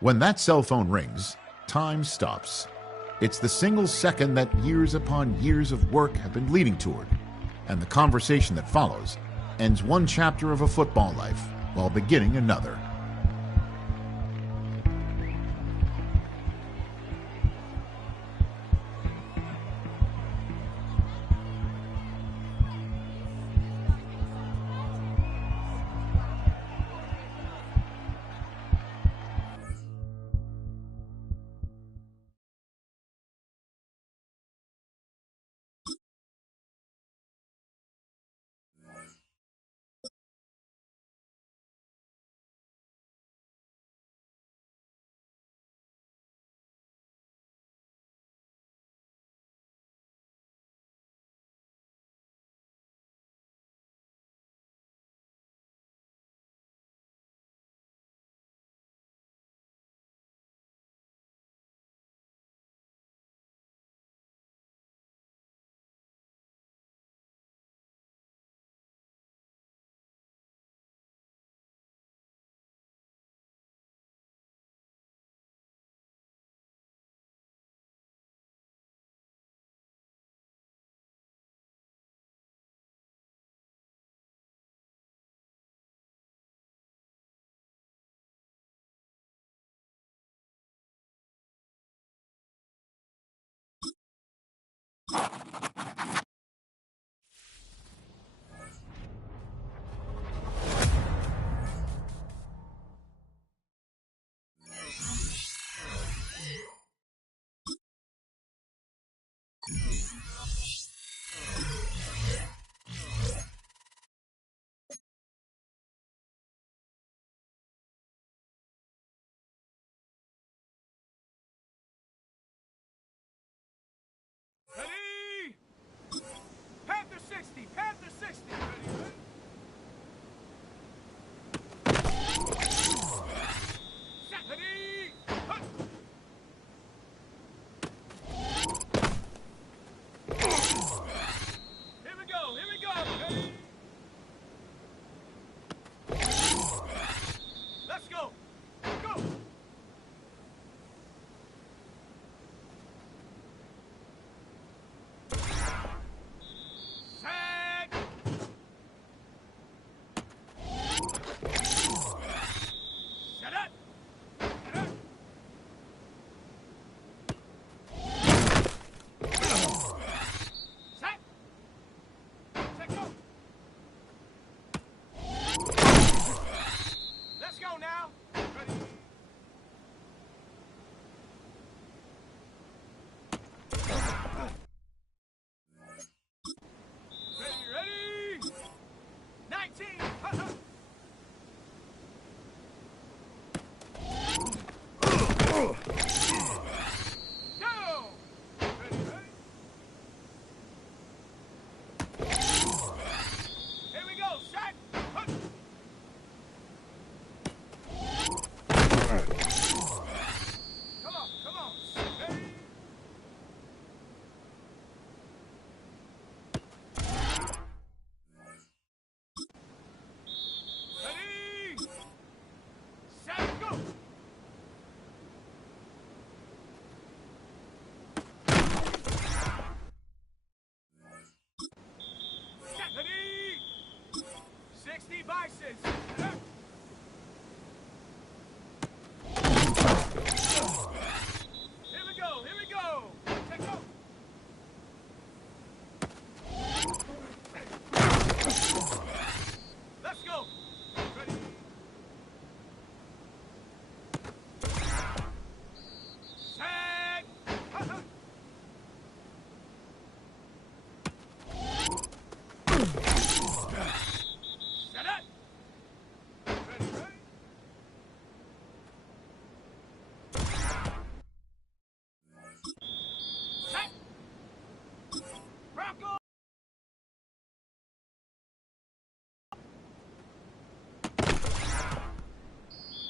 When that cell phone rings, time stops. It's the single second that years upon years of work have been leading toward, and the conversation that follows ends one chapter of a football life while beginning another. Ready? Panther 60! Panther 60! Ready? Set! Ready? Hunt! Here we go! Here we go! Ready? Let's go! Go!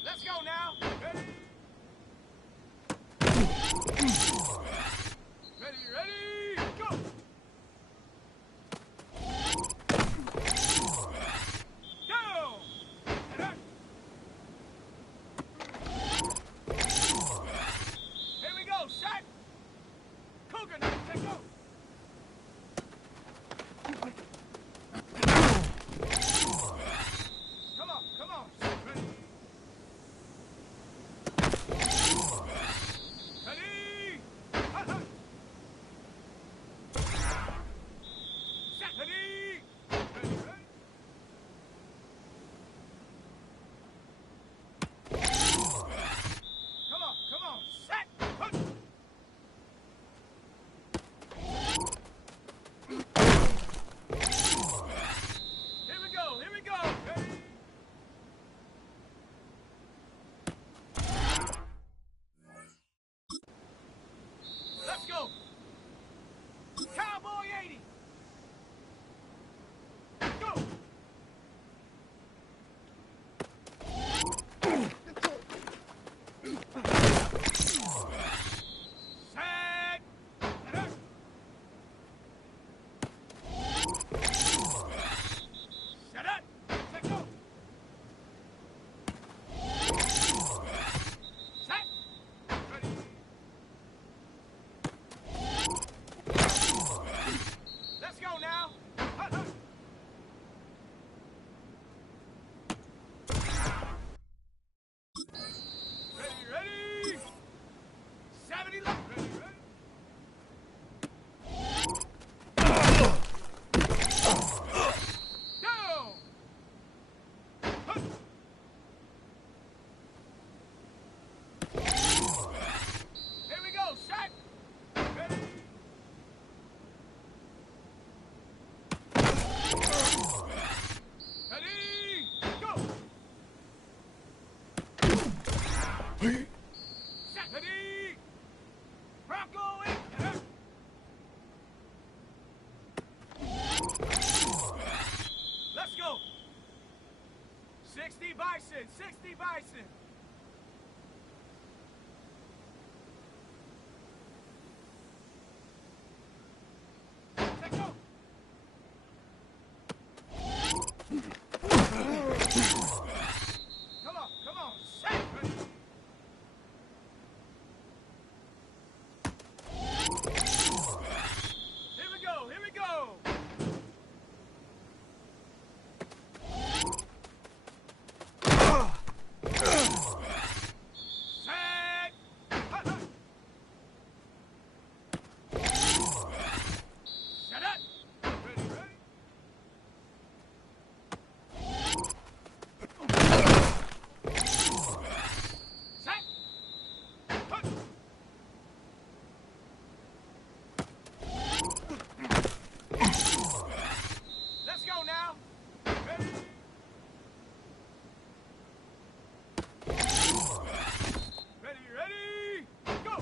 Let's go now. Ready? Ready, ready, go! Go! Here we go, set. Ready. Ready, go. Set. Ready. Bronco in. Let's go. 60 Bison, 60 Bison. Let's go. Come on, set. Ready. Here we go, here we go. Set. Set up. Ready, ready. Set. Let's go now. Ready. Ready, ready, go!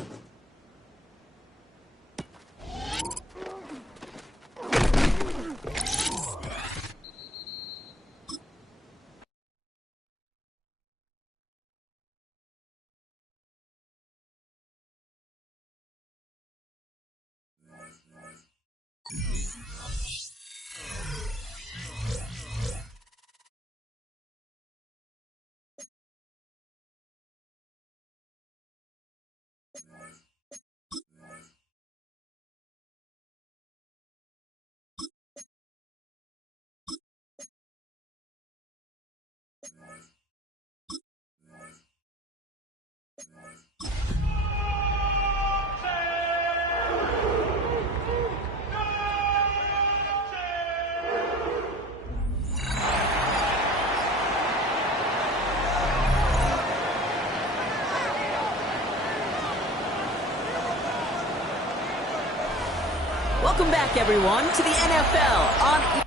Welcome back, everyone, to the NFL on...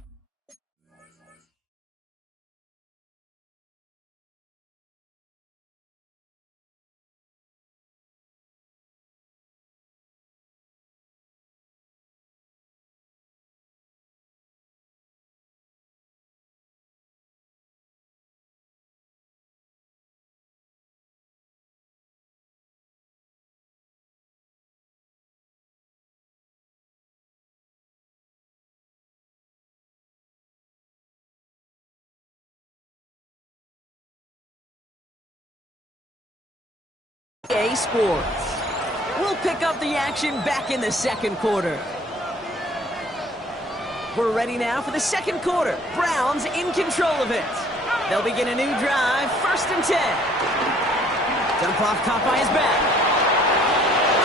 EA Sports. We'll pick up the action back in the second quarter. We're ready now for the second quarter. Browns in control of it. They'll begin a new drive, 1st and 10. Dump off caught by his back.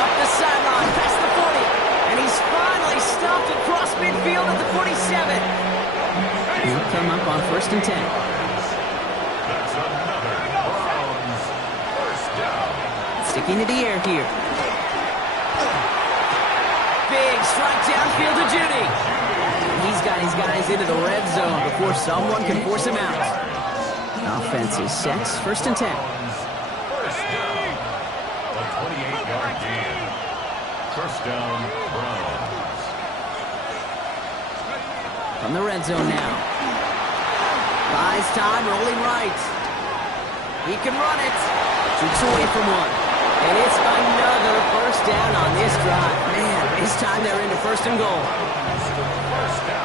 Up the sideline, past the 40. And he's finally stopped across midfield at the 47. He'll come up on 1st and 10. Sticking to the air here. Big strike downfield to Judy. He's got his guys into the red zone before someone can force him out. Offense is set. 1st and 10. First down. A 28-yard gain. First down, Browns. From the red zone now. Buys time, rolling right. He can run it. Shoots away from one. And it's another 1st down on this drive. Man, this time they're into 1st and goal. First down.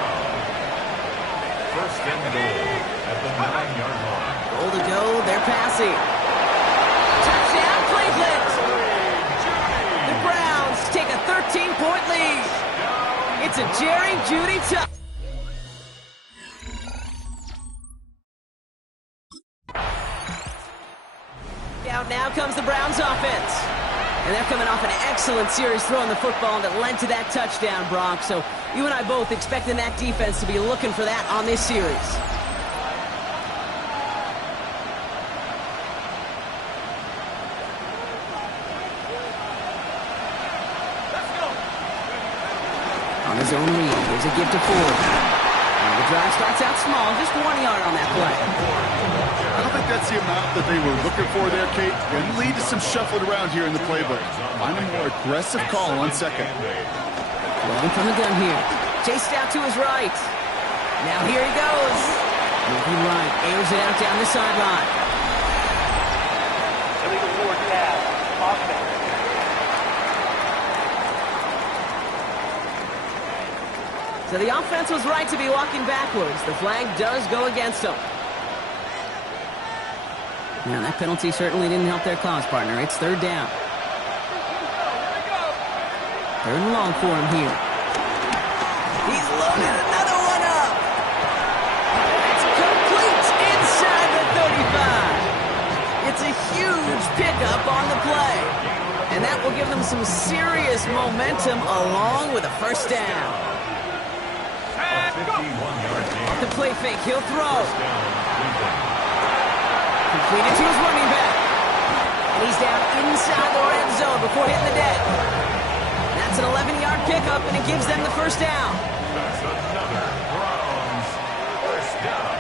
1st and goal at the 9-yard line. Goal to go, they're passing. Touchdown, Cleveland! The Browns take a 13-point lead. It's a Jerry Jeudy touchdown. Now comes the Browns offense. And they're coming off an excellent series throwing the football that led to that touchdown, Brock. So you and I both expecting that defense to be looking for that on this series. zone read. Here's a give to Ford. And the drive starts out small, just 1 yard on that play. I don't think that's the amount that they were looking for there, Kate. Going to lead to some shuffling around here in the playbook. Find a more aggressive call on second. Rolling from the gun here. Chased out to his right. Now here he goes. Moving right, airs it out down the sideline. Illegal forward pass. Offense. So the offense was right to be walking backwards. The flag does go against them. Now that penalty certainly didn't help their cause, partner. It's third down. Third and long for him here. He's loaded another one up. It's complete inside the 35. It's a huge pickup on the play. And that will give them some serious momentum along with a first down. 51-yard gain. The play fake, he'll throw. First down, Cleveland. Completed to his running back. And he's down inside the red zone before hitting the deck. That's an 11-yard pickup, and it gives them the first down. That's another Browns first down.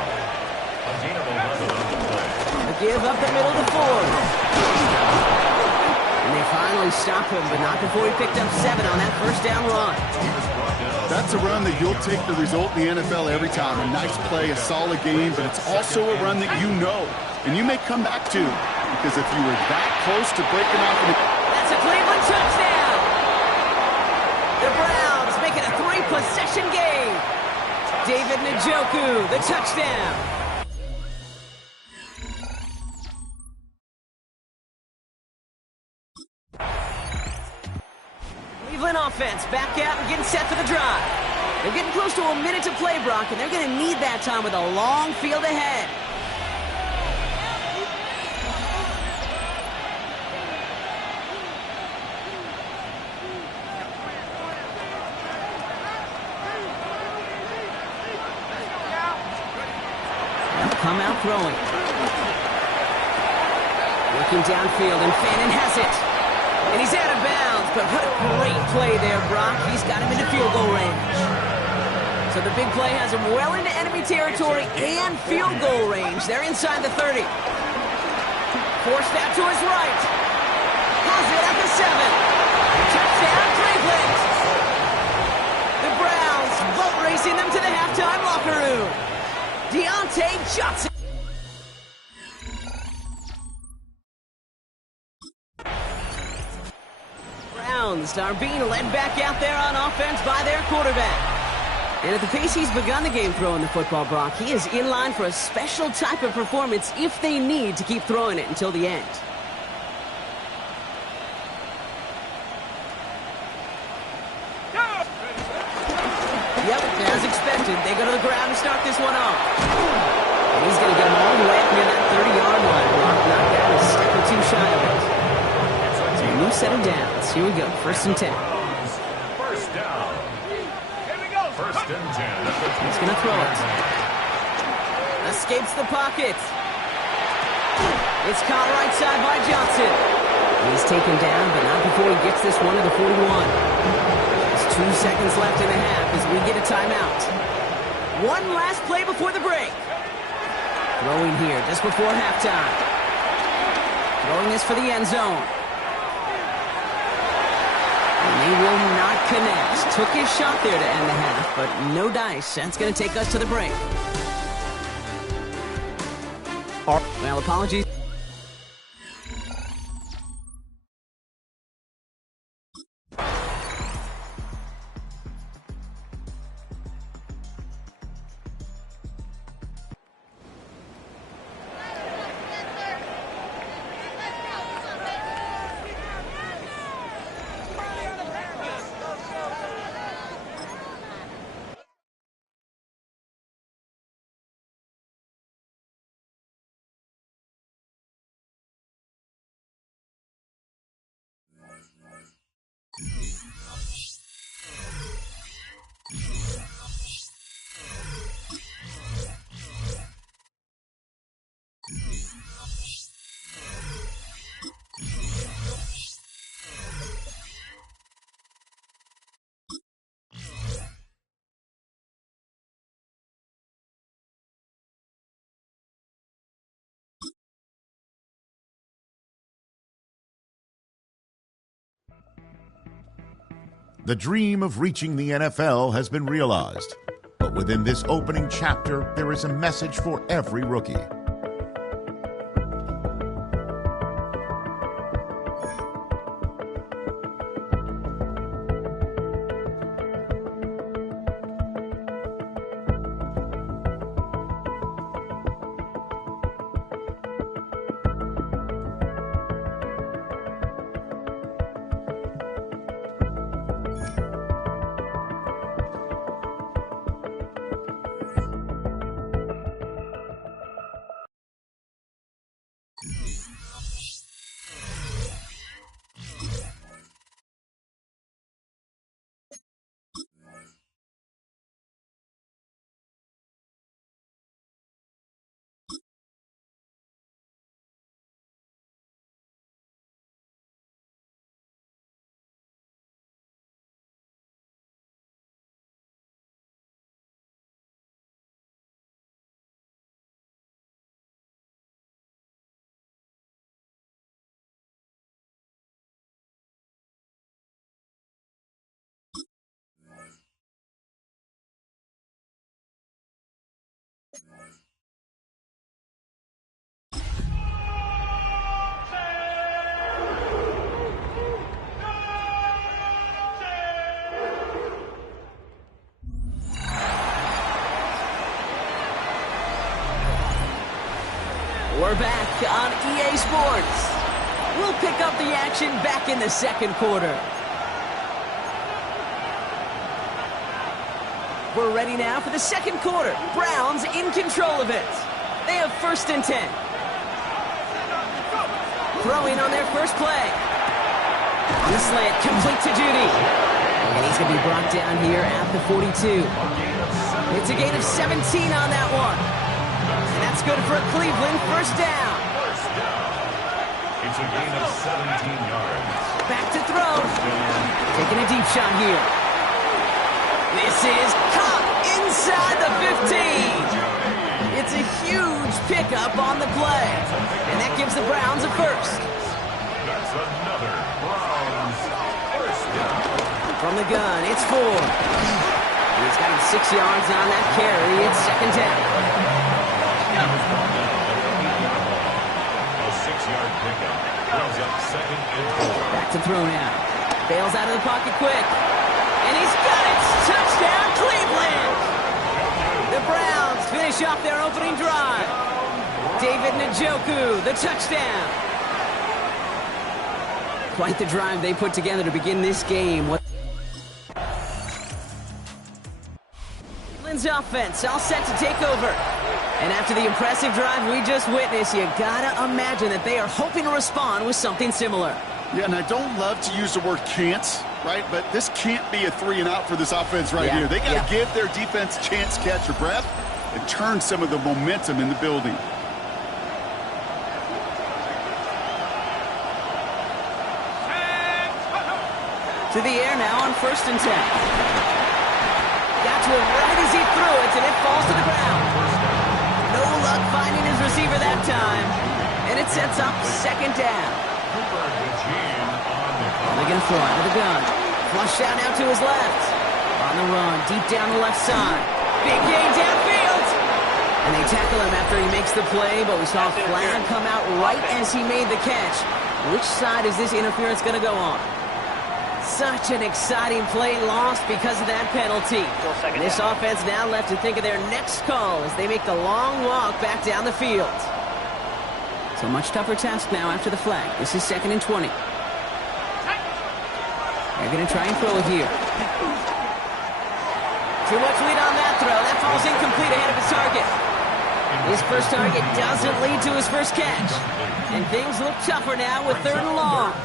A gain of 11 on the play. A give up the middle to Ford. And they finally stop him, but not before he picked up 7 on that first down run. That's a run that you'll take the result in the NFL every time. A nice play, a solid game, but it's also a run that you know, and you may come back to, because if you were that close to breaking off an... That's a Cleveland touchdown. The Browns make it a 3-possession game. David Njoku, the touchdown. Cleveland offense back out and getting set for the drive. They're getting close to a minute to play, Brock, and they're going to need that time with a long field ahead. Come out throwing. Working downfield, and Fannin has it. And he's out of bounds, but what a great play there, Brock. He's got him into field goal range. So the big play has him well into enemy territory and field goal range. They're inside the 30. Forced out to his right. Has it at the 7. Touchdown, Cleveland. The Browns boat racing them to the halftime locker room. Deontay Johnson. Browns are being led back out there on offense by their quarterback. And at the pace he's begun the game throwing the football, Brock, he is in line for a special type of performance if they need to keep throwing it until the end. Yep, as expected, they go to the ground to start this one off. And he's going to get them all the way up near that 30-yard line, Brock. Knocked down a step or two shy of it. So a new set of downs. Here we go, 1st and 10. First down. Here we go. First and 10. He's going to throw it. Escapes the pocket. It's caught right side by Johnson. He's taken down, but not before he gets this one to the 41. There's 2 seconds left in the half as we get a timeout. One last play before the break. Throwing here just before halftime. Throwing this for the end zone. And they will not connect. Took his shot there to end the half, but no dice. That's going to take us to the break. Well, apologies. The dream of reaching the NFL has been realized. But within this opening chapter, there is a message for every rookie. We're back on EA Sports. We'll pick up the action back in the second quarter. We're ready now for the second quarter. Browns in control of it. They have 1st and 10. Throwing on their first play. On the slant, complete to Judy. And he's going to be brought down here at the 42. It's a gain of 17 on that one. And that's good for a Cleveland first down. It's a gain of 17 yards. Back to throw. Taking a deep shot here. This is caught inside the 15. It's a huge pickup on the play. And that gives the Browns a first. That's another Browns first down. From the gun, it's 4. He's got him 6 yards on that carry. It's second down. A 6-yard pickup brings up 2nd and 4. Back to throw now. Bails out of the pocket quick. And he's got it! Touchdown, Cleveland! The Browns finish off their opening drive. David Njoku, the touchdown. Quite the drive they put together to begin this game. Cleveland's offense all set to take over. And after the impressive drive we just witnessed, you gotta imagine that they are hoping to respond with something similar. Yeah, and I don't love to use the word can't, right? But this can't be a 3-and-out for this offense right here. They got to give their defense a chance to catch their breath and turn some of the momentum in the building. To the air now on 1st and 10. Got to him right as he threw it, and it falls to the ground. No luck finding his receiver that time. And it sets up 2nd down. They're going to throw out of the gun. Flush out now to his left. On the run, deep down the left side. Big gain downfield. And they tackle him after he makes the play, but we saw a flag come out right as he made the catch. Which side is this interference going to go on? Such an exciting play lost because of that penalty. This offense now left to think of their next call as they make the long walk back down the field. So much tougher task now after the flag. This is 2nd and 20. They're going to try and throw it here. Too much lead on that throw. That falls incomplete ahead of his target. His first target doesn't lead to his first catch. And things look tougher now with 3rd and long.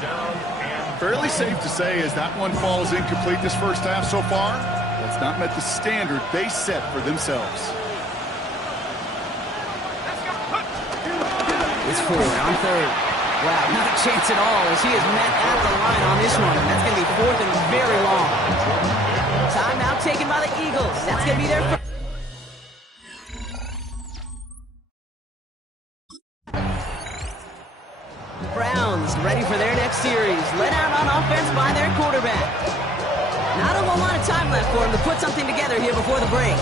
Fairly safe to say as that one falls incomplete this first half so far, that's not met the standard they set for themselves. It's Ford on 3rd. Wow, not a chance at all as he is met at the line on this one. That's going to be 4th and very long. Timeout taken by the Eagles. That's going to be their first. Browns ready for their next series. Led out on offense by their quarterback. Not a whole lot of time left for him to put something together here before the break.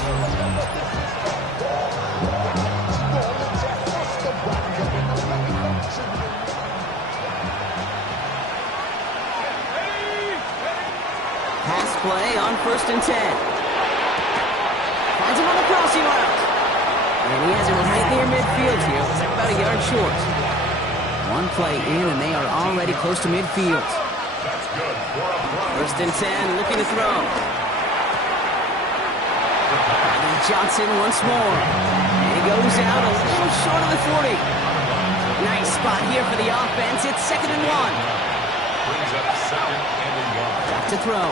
Pass play on 1st and 10. Finds him on the crossing route. And he has him right near midfield here. Looks like about a yard short. One play in, and they are already close to midfield. That's good for a run. 1st and 10, looking to throw. And Johnson once more. And he goes out a little short of the 40. Nice spot here for the offense. It's 2nd and 1. Brings up 2nd and a yard. Back to throw.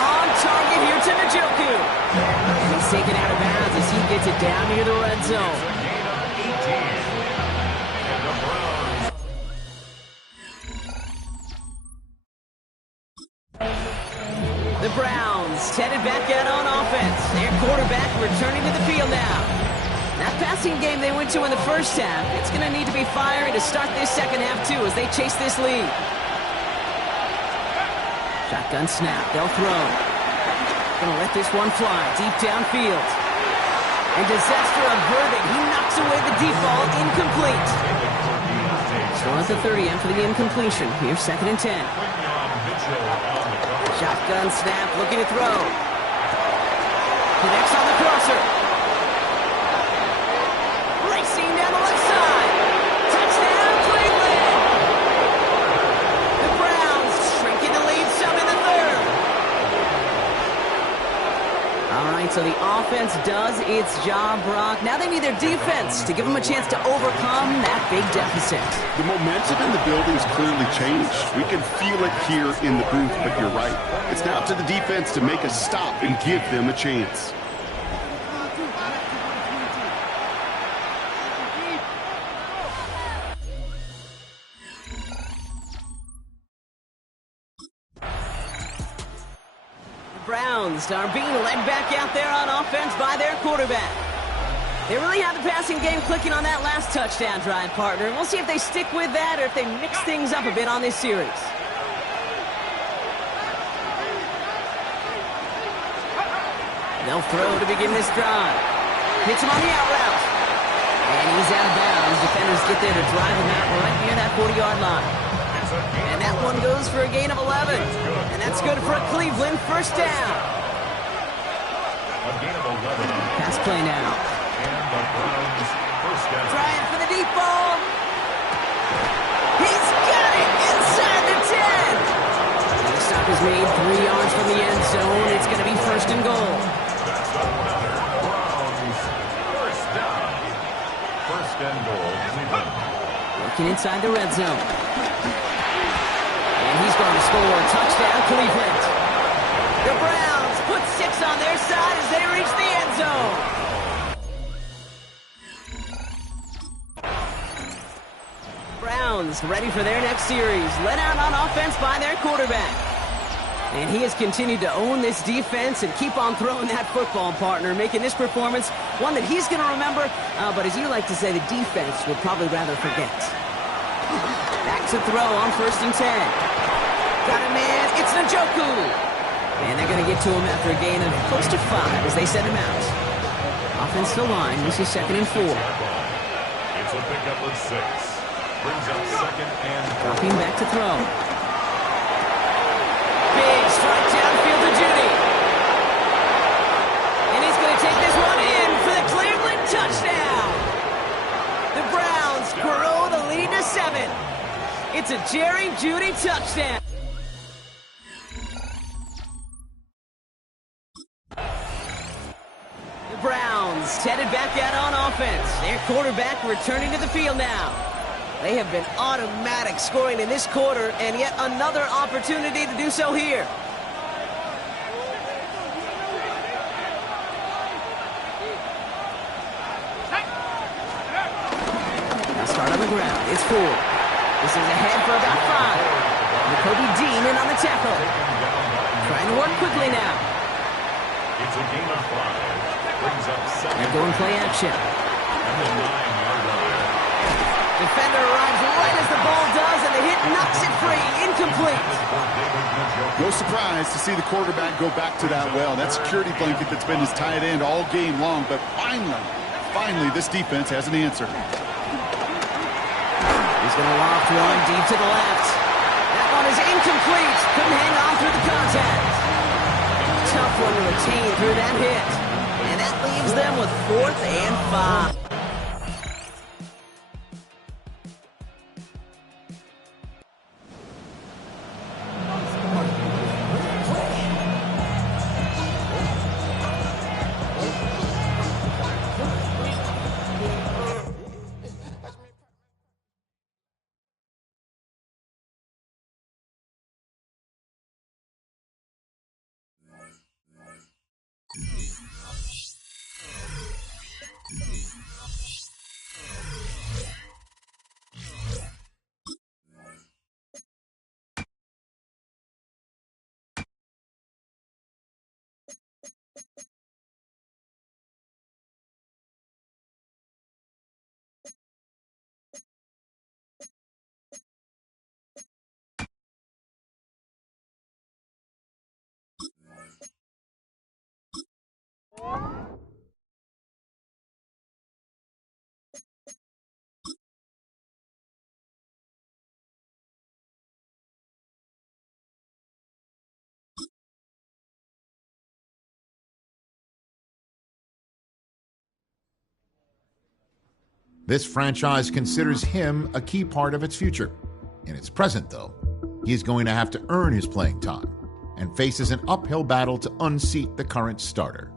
On target here to Njoku. And he's taken out of bounds as he gets it down near the red zone. A gain of 18. And the Browns. The Browns headed back out on offense. Their quarterback returning to the field now. That passing game they went to in the first half, it's going to need to be fiery to start this second half too as they chase this lead. Shotgun snap, they'll throw. Gonna let this one fly deep downfield. And disaster averted. He knocks away the deep ball, incomplete. Still at the 30 after the incompletion. Here's 2nd and 10. Shotgun snap, looking to throw. Connects on the crosser. Racing down the left side. Touchdown, Cleveland! The Browns shrinking the lead some in the 3rd. All right, so the offense does its job, Brock. Now they need their defense to give them a chance to overcome that big deficit. The momentum in the building's clearly changed. We can feel it here in the booth, but you're right. It's now up to the defense to make a stop and give them a chance. Browns are being led back out there on offense by their quarterback. They really had the passing game clicking on that last touchdown drive, partner. And we'll see if they stick with that or if they mix things up a bit on this series. They'll throw to begin this drive. Hits him on the out route. And he's out of bounds. Defenders get there to drive him out right near that 40-yard line. And that one goes for a gain of 11. And that's good for a Cleveland first down. A gain of 11. Pass play now. And the Browns first down. Trying for the deep ball. He's got it inside the 10. And the stop is made 3 yards from the end zone. It's going to be 1st and goal. That's the runner. Browns first down. 1st and goal. Cleveland. Working inside the red zone. And he's going to score a touchdown, Cleveland. The Browns put 6 on their side as they reach the end zone. Browns ready for their next series. Led out on offense by their quarterback. And he has continued to own this defense and keep on throwing that football, partner, making this performance one that he's going to remember, but as you like to say, the defense would probably rather forget. Back to throw on 1st and 10. Got a man, it's Njoku. And they're going to get to him after a gain of close to 5 as they send him out. Offensive line, this is 2nd and 4. It's a pickup of 6. Brings up 2nd and 4. Dropping back to throw. Big strike downfield to Judy. And he's going to take this one in for the Cleveland touchdown. The Browns grow the lead to 7. It's a Jerry Judy touchdown. The Browns headed back out on offense. Their quarterback returning to the field now. They have been automatic scoring in this quarter, and yet another opportunity to do so here. Now start on the ground. It's 4. This is ahead for about 5. Kobe Dean in on the tackle. Trying to work quickly now. It's a gain of 5. Brings up 2nd. They're going play action. And the 9-yard line. Defender arrives right as the ball does, and the hit Knocks it free. Incomplete. No surprise to see the quarterback go back to that well. That security blanket that's been his tight end all game long. But finally, this defense has an answer. He's going to loft one deep to the left. That one is incomplete. Couldn't hang on through the contact. Tough one to retain through that hit. And that leaves them with 4th and 5. This franchise considers him a key part of its future. In its present, though, he is going to have to earn his playing time and faces an uphill battle to unseat the current starter.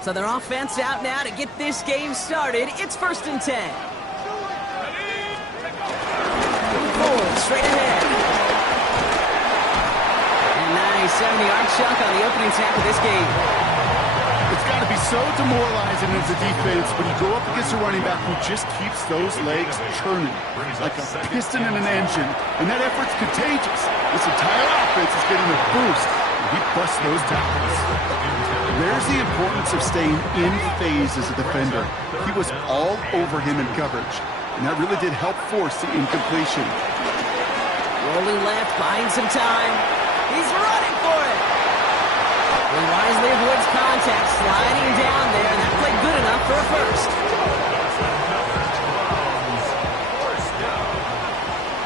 So their offense out now to get this game started. It's 1st and 10. Forward, straight ahead. And nice 70-yard chunk on the opening snap of this game. It's got to be so demoralizing as a defense when you go up against a running back who just keeps those legs churning like a piston in an engine, and that effort's contagious. This entire offense is getting a boost, and he busts those tackles. There's the importance of staying in phase as a defender. He was all over him in coverage, and that really did help force the incompletion. Rolling left, buying some time. He's running for it. He wisely avoids contact, sliding down there, and that played good enough for a first.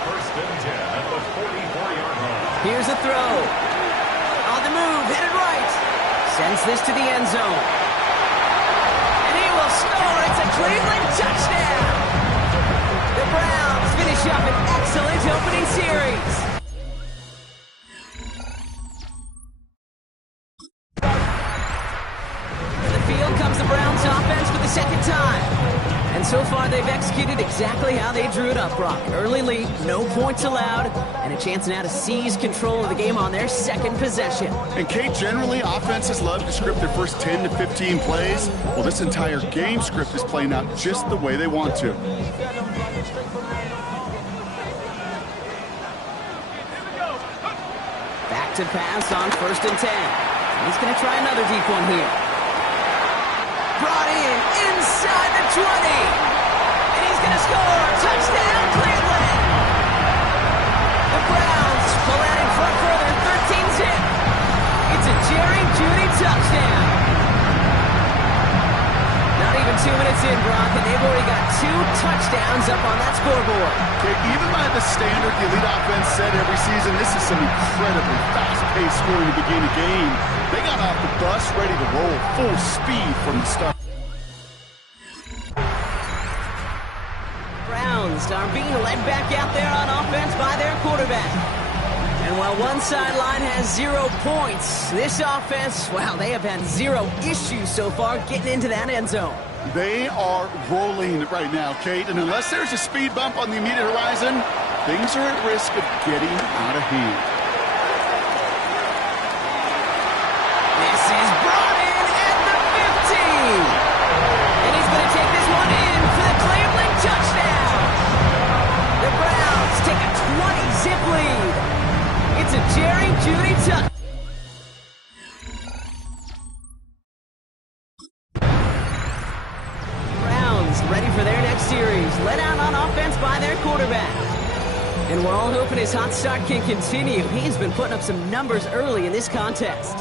First and 10 at the 44-yard line. Here's a throw. On the move, headed right. Sends this to the end zone. And he will score. It's a Cleveland touchdown. The Browns finish up an excellent opening series. To the field comes the Browns offense for the second time. And so far, they've executed exactly how they drew it up, Brock. Early lead, no points allowed, and a chance now to seize control of the game on their second possession. And Kate, generally, offenses love to script their first 10 to 15 plays. Well, this entire game script is playing out just the way they want to. Back to pass on 1st and 10. He's going to try another deep one here. Brought in inside the 20. And he's going to score. Touchdown, Cleveland. The Browns pull out in front further, 13-zip. It's a Jerry Jeudy touchdown. Not even 2 minutes in, Brock, and they've already got 2 touchdowns up on that scoreboard. Okay, even by the standard the elite offense set every season, this is some incredibly fast-paced scoring to begin a game. They got off the bus ready to roll full speed from the start. Browns are being led back out there on offense by their quarterback. And while one sideline has 0 points, this offense, well, they have had 0 issues so far getting into that end zone. They are rolling right now, Kate, and unless there's a speed bump on the immediate horizon, things are at risk of getting out of hand. This is brought in at the 15. And he's going to take this one in for the Cleveland touchdown. The Browns take a 20-zip lead. It's a Jerry Jeudy touchdown. Browns ready for their next series. Led out on offense by their quarterback. And we're all hoping his hot start can continue. He's been putting up some numbers early in this contest.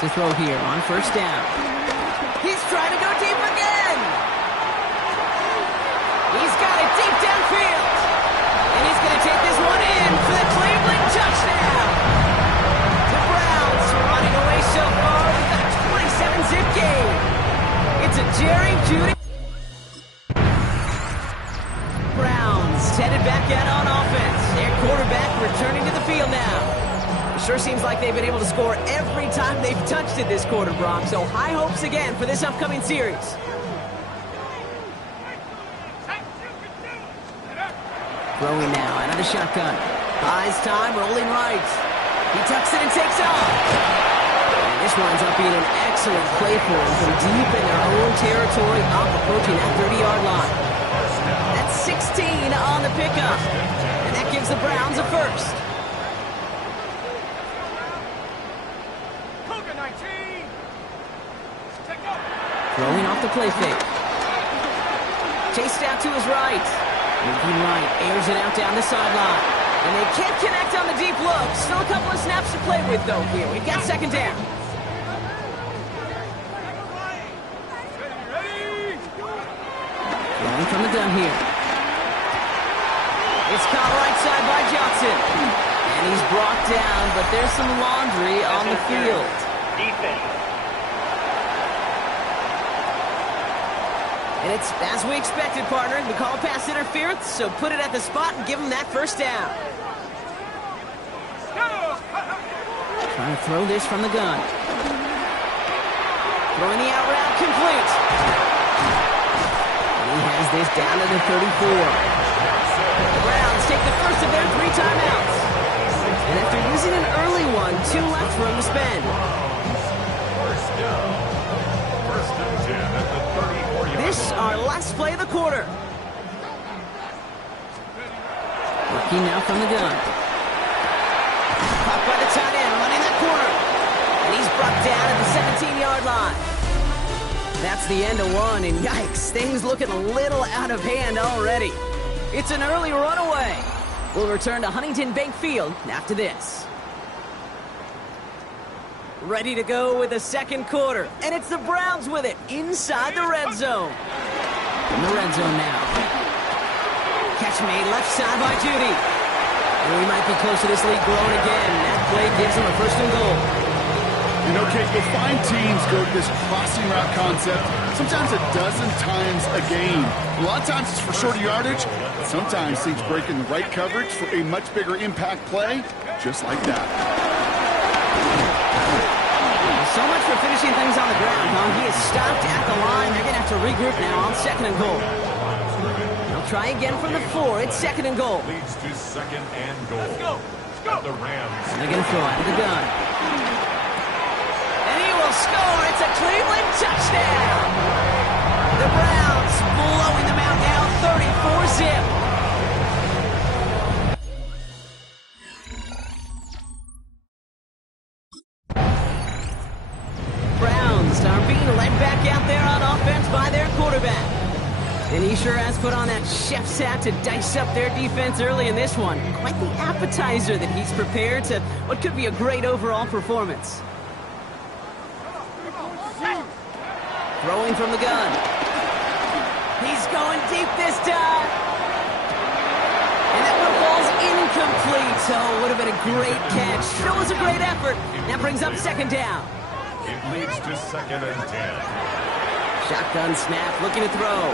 To throw here on 1st down. He's trying to go deep again. He's got it deep downfield. And he's going to take this one in for the Cleveland touchdown. The Browns running away so far with a 27-zip game. It's a Jerry Jeudy. Browns headed back out on offense. Their quarterback returning to the field now. It sure seems like they've been able to score every time they've touched it this quarter, Brock. So high hopes again for this upcoming series. Throwing now out of the shotgun. Buys time, rolling right. He tucks it and takes off. And this winds up being an excellent play for him from deep in their own territory, up approaching that 30-yard line. That's 16 on the pickup. And that gives the Browns a first. Throwing off the play fake. Chased out to his right. Moving right, airs it out down the sideline. And they can't connect on the deep look. Still a couple of snaps to play with, though, here. We've got 2nd down. Throwing from the gun here. It's caught right side by Johnson. And he's brought down, but there's some laundry on the field. Defense. And it's as we expected, partner. We call pass interference, so put it at the spot and give him that 1st down. Trying to throw this from the gun. Throwing the out route complete. And he has this down to the 34. The Browns take the first of their 3 timeouts. And after using an early one, 2 left for him to spend. First down. First and 10 at the 34-yard line. This our last play of the quarter. Working now from the gun. Caught by the tight end, running that corner. And he's brought down at the 17-yard line. That's the end of one, and yikes, things looking a little out of hand already. It's an early runaway. We'll return to Huntington Bank Field after this. Ready to go with the second quarter, and it's the Browns with it inside the red zone. In the red zone now. Catch made left side by Judy. And we might be close to this lead growing again. That play gives them a first and goal. You know, Kate, you'll find teams go to this crossing route concept sometimes a dozen times a game. A lot of times it's for shorter yardage. Sometimes teams break in the right coverage for a much bigger impact play, just like that. So much for finishing things on the ground, huh? He is stopped at the line. They're going to have to regroup now on second and goal. They'll try again from the 4. It's second and goal. Leads to second and goal. Let's go. At the Rams. They're going to throw out of the gun. And he will score. It's a Cleveland touchdown. The Browns blowing them out now, 34-zip. Browns are being led back out there on offense by their quarterback. And he sure has put on that chef's hat to dice up their defense early in this one. Quite the appetizer that he's prepared to what could be a great overall performance. Throwing from the gun. He's going deep this time. And that one falls incomplete. So it would have been a great catch. Still was a great effort. That brings up second down. It leads to second and 10. Shotgun snap, looking to throw.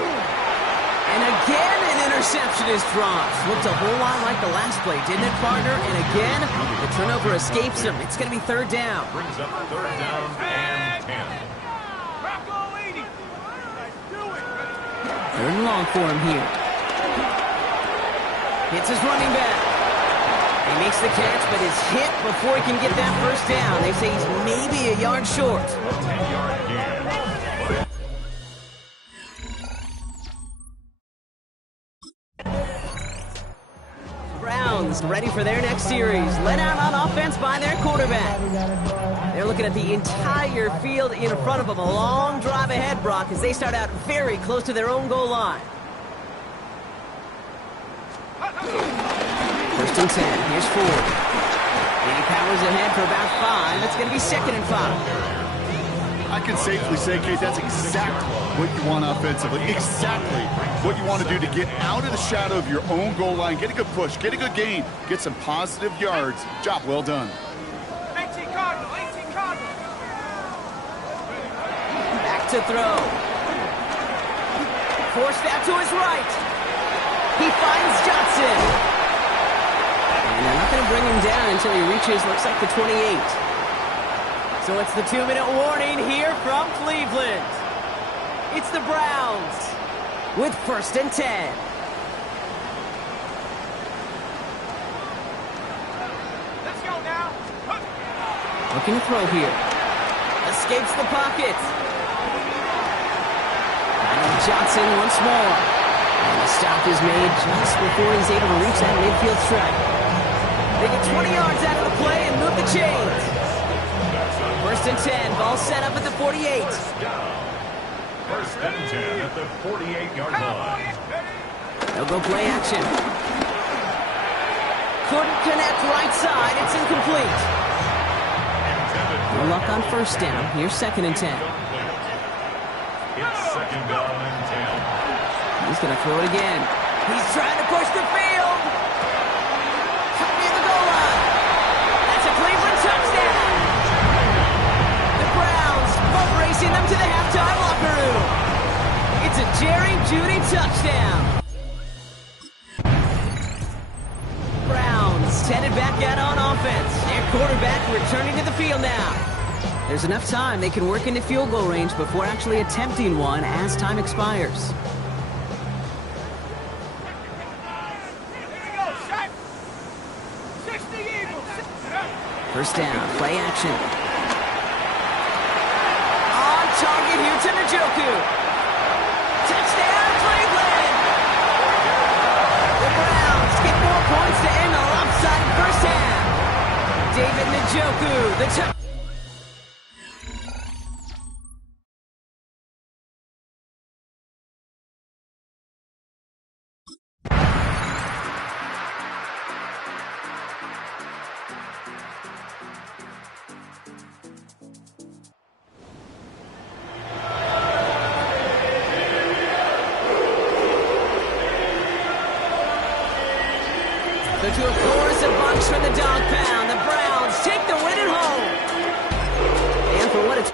And again, an interception is dropped. Looked a whole lot like the last play, didn't it, partner? And again, the turnover escapes him. It's going to be third down. Brings up third down and 10. Rocco 80. Do it. Third and long for him here. Hits his running back. He makes the catch, but is hit before he can get that first down. They say he's maybe a yard short. 10-yard gain. Browns ready for their next series. Led out on offense by their quarterback. They're looking at the entire field in front of them. A long drive ahead, Brock, as they start out very close to their own goal line. First and 10. Here's Ford. And he powers ahead for about 5. It's going to be second and 5. I can safely say, Kate, that's exactly what you want offensively. Exactly what you want to do to get out of the shadow of your own goal line, get a good push, get a good gain, get some positive yards. Job well done. 18 Cardinal. 18 Cardinal. Back to throw. Forced out to his right. He finds Johnson. And they're not going to bring him down until he reaches, looks like the 28. So it's the 2-minute warning here from Cleveland. It's the Browns with first and 10. Let's go now. Looking to throw here. Escapes the pocket. Finding Johnson once more. And the stop is made just before he's able to reach that midfield strike. They get 20 yards out of the play and move the chains. First and 10, ball set up at the 48. First and 10 at the 48-yard line. They'll go play action. Couldn't connect right side. It's incomplete. No luck on first down. Here's second and 10. It's second down and 10. He's going to throw it again. He's trying to push the field. Cut near the goal line. That's a Cleveland touchdown. The Browns boat racing them to the halftime locker room. It's a Jerry Jeudy touchdown. Browns headed back out on offense. Their quarterback returning to the field now. There's enough time they can work into field goal range before actually attempting one as time expires. First down, play action. On target here to Njoku. Touchdown, Cleveland! The Browns get 4 points to end the lopsided first half. David Njoku, the touchdown. So to a chorus of bunch from the dog pound, the Browns take the win at home. And for what it's...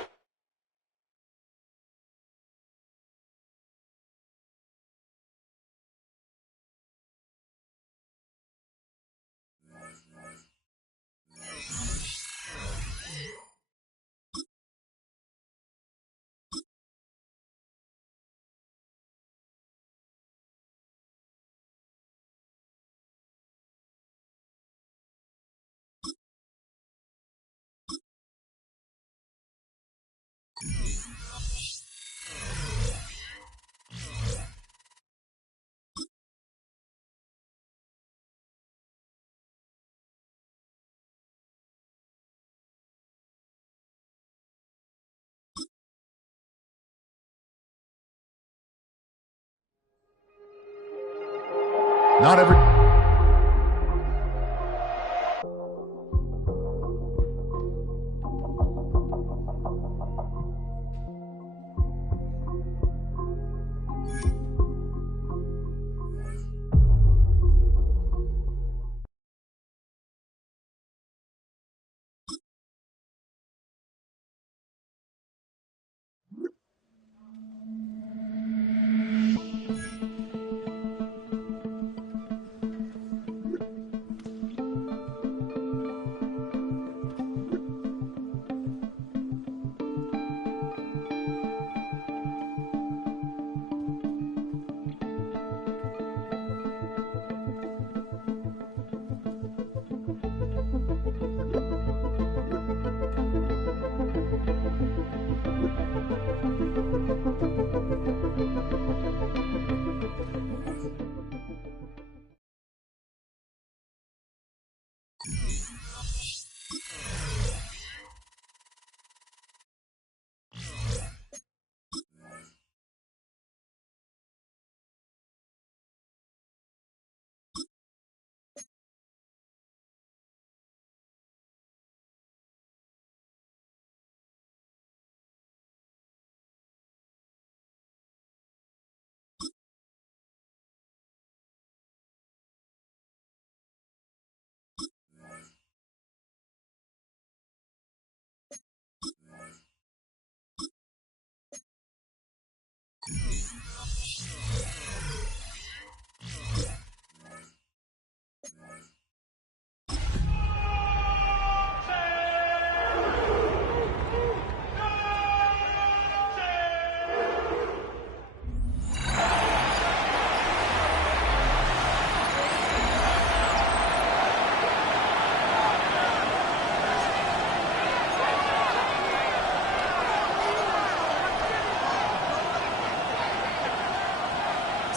Not every...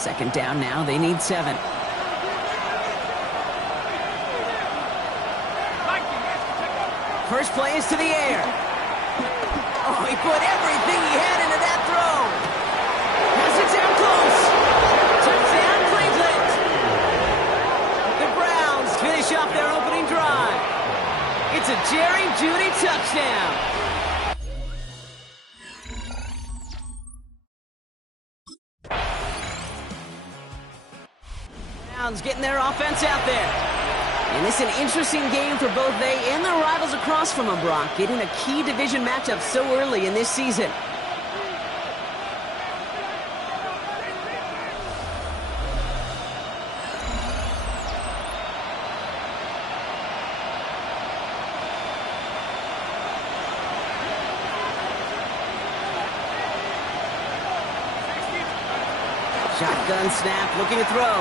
Second down now, they need 7. First play is to the air. Oh, he put everything he had into that throw. Has it down close. Touchdown, Cleveland. The Browns finish off their opening drive. It's a Jerry Jeudy touchdown. Browns getting their offense out there. And this is an interesting game for both they and their rivals across from them, Brock, getting a key division matchup so early in this season. Shotgun snap, looking to throw.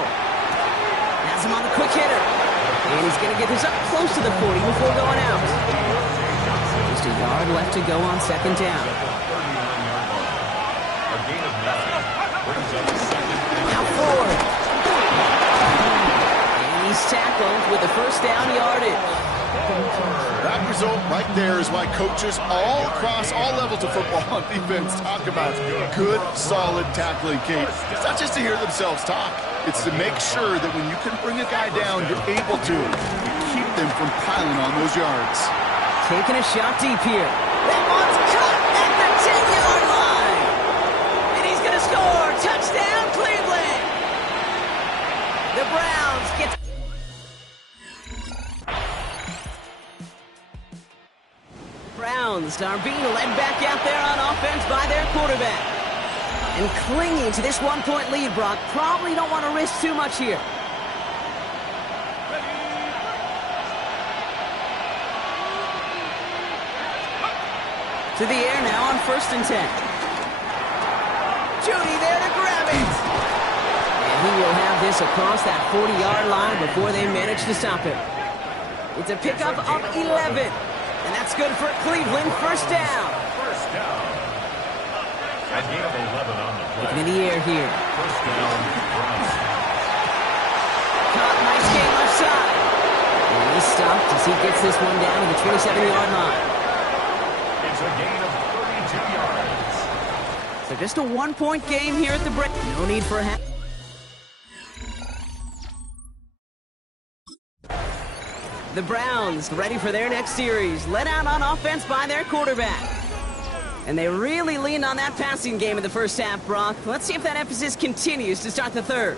Has him on the quick hitter. And he's going to get this up close to the 40 before going out. Just a yard left to go on second down. Now forward. And he's tackled with the first down yardage. That result right there is why coaches all across all levels of football on defense talk about good, solid tackling, Kate. It's not just to hear themselves talk. It's to make sure that when you can bring a guy down, you're able to keep them from piling on those yards. Taking a shot deep here. That one's caught at the 10-yard line. And he's going to score. Touchdown, Cleveland. The Browns get... Browns are being led back out there on offense by their quarterback. And clinging to this one-point lead, Brock. Probably don't want to risk too much here. To the air now on 1st and 10. Judy there to grab it. And he will have this across that 40-yard line before they manage to stop him. It's a pickup of 11. And that's good for Cleveland. First down. First down. A gain of 11 on the play. Looking in the air here. First down, Browns. Caught, nice game left side. And he's stopped as he gets this one down to the 27-yard line. It's a gain of 32 yards. So just a one-point game here at the break. No need for a half. The Browns ready for their next series, led out on offense by their quarterback. And they really leaned on that passing game in the first half, Brock. Let's see if that emphasis continues to start the third.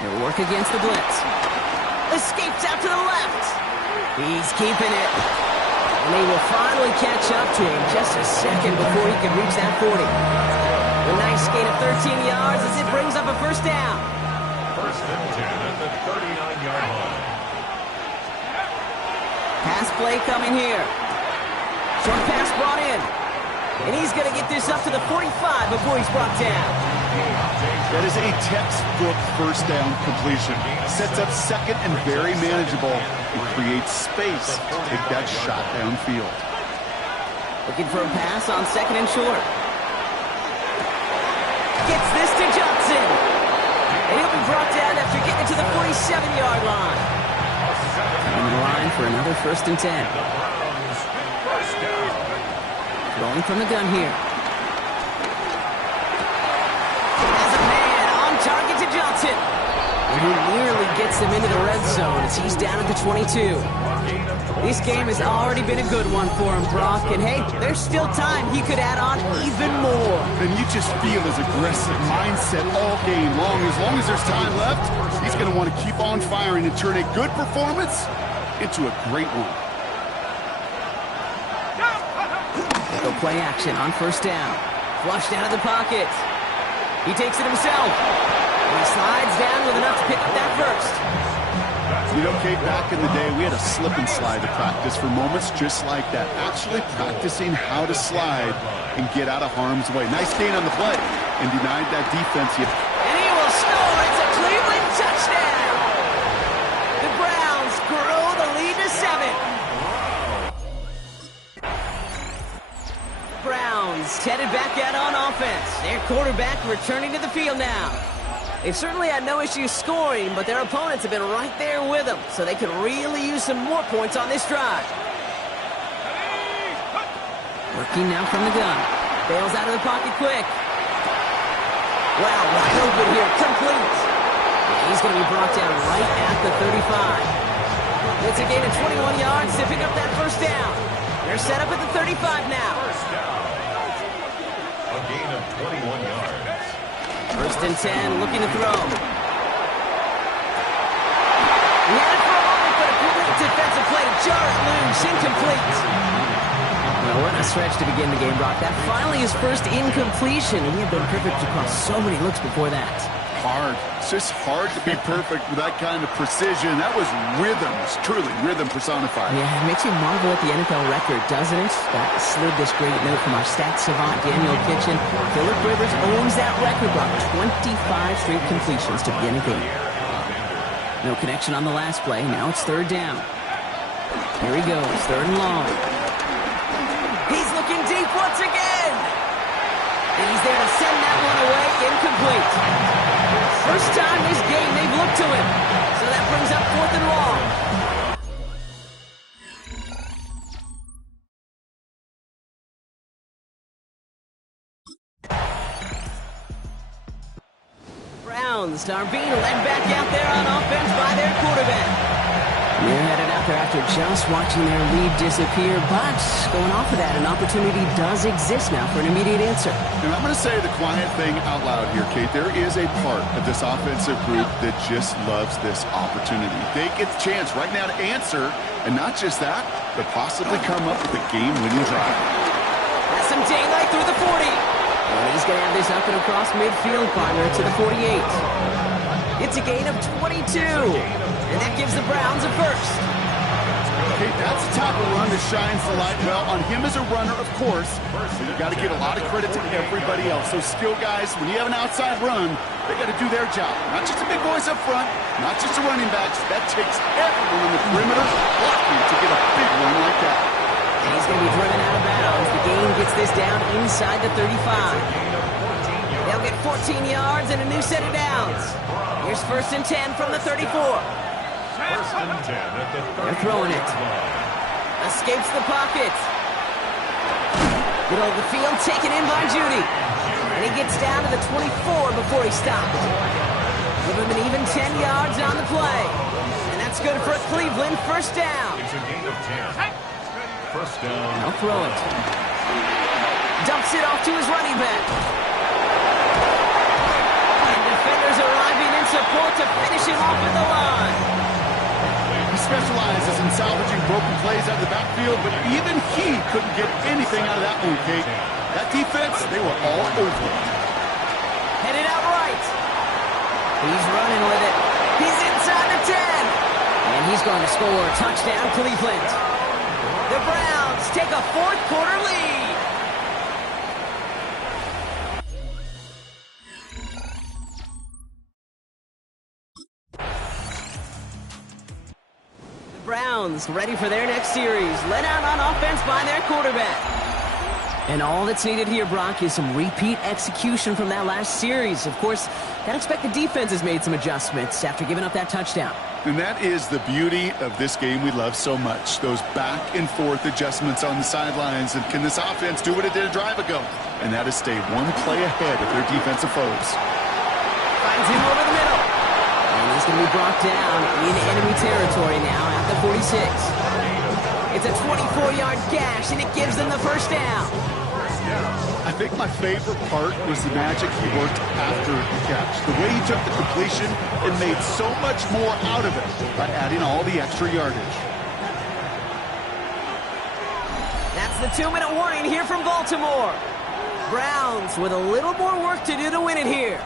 He'll work against the blitz. Escapes out to the left. He's keeping it. And they will finally catch up to him just a second before he can reach that 40. A nice gain of 13 yards as it brings up a first down. First and 10 at the 39-yard line. Pass play coming here. Short pass brought in. And he's going to get this up to the 45 before he's brought down. That is a textbook first down completion. Sets up second and very manageable. It creates space to take that shot downfield. Looking for a pass on second and short. Gets this to Johnson. And he'll be brought down after getting to the 47-yard line. In the line for another 1st and 10. Throwing from the gun here. Has a man on target to Johnson. And he nearly gets them into the red zone as he's down at the 22. This game has already been a good one for him, Brock. And hey, there's still time. He could add on even more. And you just feel his aggressive mindset all game long. As long as there's time left, he's going to want to keep on firing and turn a good performance into a great one. Go play action on first down. Flushed out of the pocket. He takes it himself. And he slides down with enough to pick up that first. You know, Kate, back in the day, we had a slip and slide to practice for moments just like that. Actually practicing how to slide and get out of harm's way. Nice gain on the play and denied that defense. And he will score. It's a Cleveland touchdown. The Browns grow the lead to 7. Browns headed back out on offense. Their quarterback returning to the field now. They've certainly had no issues scoring, but their opponents have been right there with them, so they could really use some more points on this drive. Working now from the gun. Bails out of the pocket quick. Wow, wide open here. Complete. And he's going to be brought down right at the 35. It's a gain of 21 yards to pick up that first down. They're set up at the 35 now. First down. A gain of 21 yards. 1st and 10, looking to throw. He had it for a moment, but a great defensive play. Jar it loose, incomplete. Well, what a stretch to begin the game, Brock. That finally his first incompletion, and he had been perfect across so many looks before that. hard. It's just hard to be perfect with that kind of precision. That was rhythm. It's truly rhythm personified. Yeah, it makes you marvel at the NFL record, doesn't it? That slid this great note from our stats savant, Daniel Kitchen. Phillip Rivers owns that record, brought 25 straight completions to begin a game. No connection on the last play. Now it's third down. Here he goes, third and long. He's looking deep once again. And he's there to send that one away, incomplete. First time this game they've looked to him. So that brings up fourth and long. Browns are being led back out there on offense by their quarterback. They're headed out there after just watching their lead disappear, but going off of that, an opportunity does exist now for an immediate answer. And I'm going to say the quiet thing out loud here, Kate. There is a part of this offensive group that just loves this opportunity. They get the chance right now to answer, and not just that, but possibly come up with a game-winning drive. That's some daylight through the 40. And he's going to have this up and across midfield, partner, to the 48. It's a gain of 22. And that gives the Browns a first. Okay, that's the type of run that shines the light well on him as a runner, of course. But you've got to give a lot of credit to everybody else. Those skill guys, when you have an outside run, they got to do their job. Not just the big boys up front, not just the running backs. That takes everyone on the perimeter blocking to get a big run like that. And he's going to be driven out of bounds. The gain gets this down inside the 35. They'll get 14 yards and a new set of downs. Here's first and 10 from the 34. First and 10 at the 30. They're throwing it. Escapes the pocket. Middle of the field, taken in by Judy. And he gets down to the 24 before he stopped. Give him an even 10 yards on the play. And that's good for a Cleveland first down. It's a gain of 10. First down. I'll throw it. Dumps it off to his running back. And defenders arriving in support to finish him off at the line. He specializes in salvaging broken plays out of the backfield, but even he couldn't get anything out of that one, Kate. That defense, they were all over it. Headed out right. He's running with it. He's inside the 10. And he's going to score a touchdown, Cleveland. The Browns take a fourth quarter lead. Browns ready for their next series, led out on offense by their quarterback. And all that's needed here, Brock, is some repeat execution from that last series. Of course, I'd expect the defense has made some adjustments after giving up that touchdown. And that is the beauty of this game we love so much, those back and forth adjustments on the sidelines. And can this offense do what it did a drive ago? And that is stay one play ahead of their defensive foes. Finds him over the middle. And he's going to be brought down in enemy territory now at the 46. It's a 24-yard gash, and it gives them the first down. I think my favorite part was the magic he worked after the catch. The way he took the completion and made so much more out of it by adding all the extra yardage. That's the 2-minute warning here from Baltimore. Browns with a little more work to do to win it here.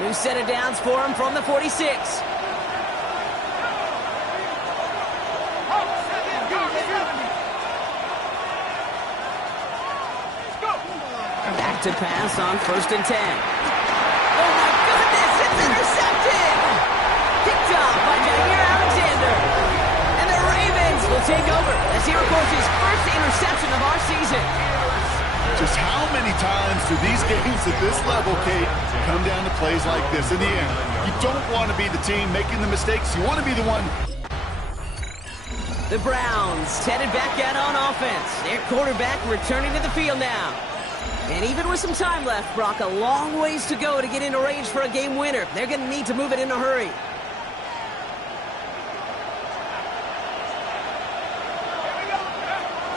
New set of downs for him from the 46. Back to pass on first and 10. Oh my goodness, it's intercepted! Picked off by Jair Alexander. And the Ravens will take over as he records his first interception of our season. Just how many times do these games at this level, Kate, come down to plays like this? In the end, you don't want to be the team making the mistakes. You want to be the one. The Browns headed back out on offense. Their quarterback returning to the field now. And even with some time left, Brock, a long ways to go to get into range for a game winner. They're going to need to move it in a hurry.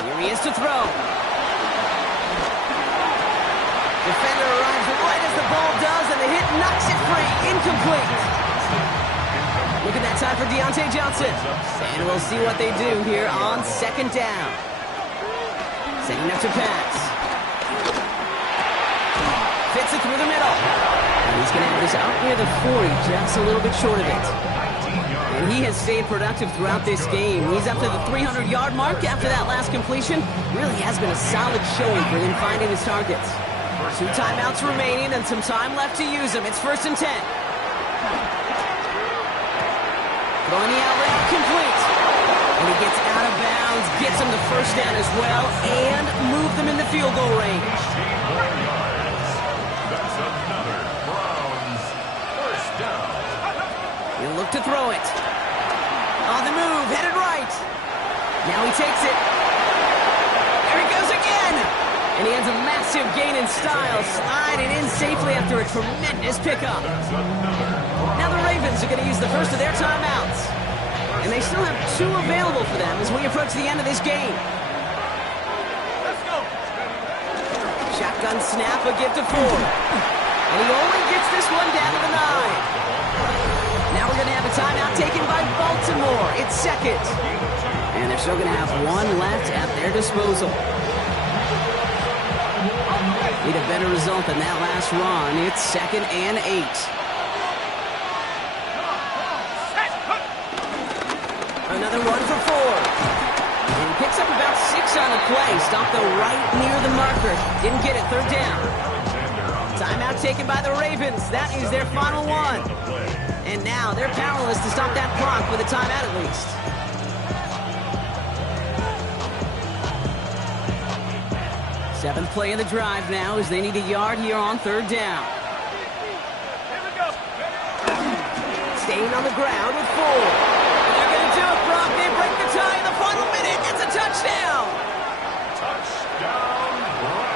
Here he is to throw. Defender arrives right as the ball does, and the hit knocks it free. Incomplete. Look at that time for Deontay Johnson. And we'll see what they do here on second down. Setting up to pass. Fits it through the middle. And he's going to have this out near the 40, just a little bit short of it. And he has stayed productive throughout this game. He's up to the 300-yard mark after that last completion. Really has been a solid showing for him finding his targets. 2 timeouts remaining and some time left to use them. It's 1st and 10. Throwing the outlet, complete. And he gets out of bounds, gets him the first down as well, and move them in the field goal range. That's another Browns first down. He'll look to throw it. On the move, headed right. Now he takes it. There he goes again. And he has a massive gain in style, sliding in safely after a tremendous pickup. Now the Ravens are going to use the first of their timeouts. And they still have 2 available for them as we approach the end of this game. Let's go. Shotgun snap, a give to Ford. And he only gets this one down to the 9. Now we're going to have a timeout taken by Baltimore. It's 2nd. And they're still going to have 1 left at their disposal. Need a better result than that last run. It's 2nd and 8. Another one for Ford. And he picks up about 6 on the play. Stopped though right near the marker. Didn't get it. 3rd down. Timeout taken by the Ravens. That is their final one. And now they're powerless to stop that clock with a timeout at least. Seventh play of the drive now as they need a yard here on 3rd down. Here we go. Staying on the ground with Ford. And they're going to do it, Brock. They break the tie in the final minute. It's a touchdown. Touchdown Browns.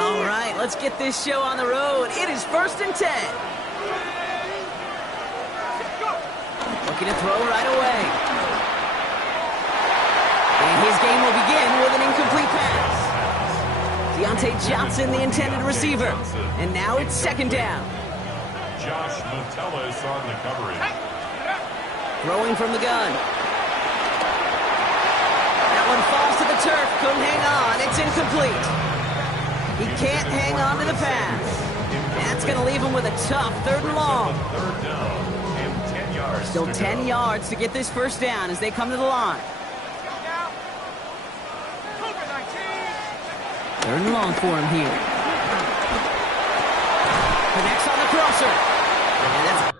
All right, let's get this show on the road. It is 1st and 10. Looking to throw right away. And his game will begin with an incomplete pass. Deontay Johnson, the intended receiver. And now it's 2nd down. Josh Metellus on the coverage. Throwing from the gun. That one falls to the turf. Couldn't hang on. It's incomplete. He can't hang on to the pass. That's going to leave him with a tough 3rd and long. Third down and 10 yards. Still to 10 go. yards to get this 1st down as they come to the line. 3rd and long for him here. Connects on the crosser. And that's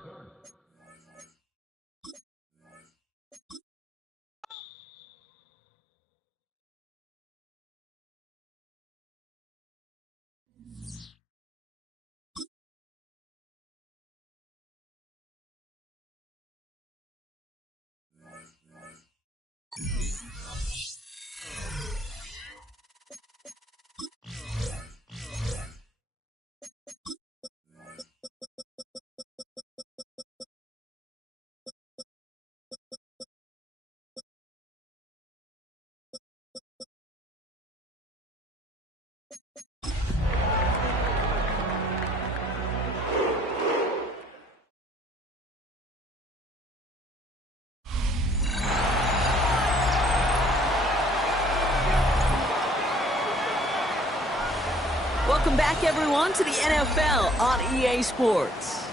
Welcome back, everyone, to the NFL on EA Sports.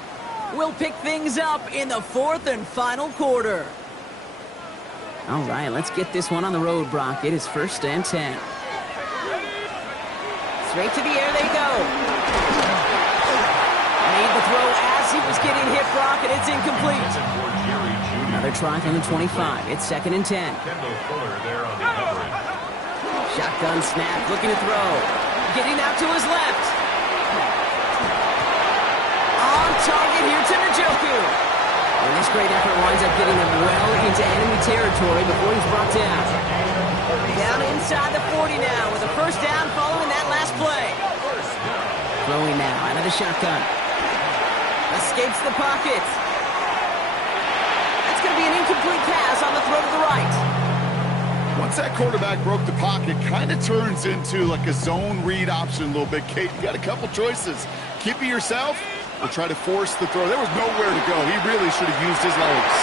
We'll pick things up in the 4th and final quarter. All right, let's get this one on the road, Brock. It is 1st and 10. Straight to the air they go. Made the throw as he was getting hit, Brock, and it's incomplete. Another try from the 25. It's 2nd and 10. Kendall Fuller there on the coverage. Shotgun snap, looking to throw. Getting out to his left. On target here to Njoku. And this great effort winds up getting him well into enemy territory before he's brought down. Down inside the 40 now with a 1st down following that last play. Throwing now out of the shotgun. Escapes the pocket. That's going to be an incomplete pass on the throw to the right. Once that quarterback broke the pocket, kind of turns into like a zone read option a little bit. Kate, you got a couple choices. Keep it yourself or try to force the throw. There was nowhere to go. He really should have used his legs.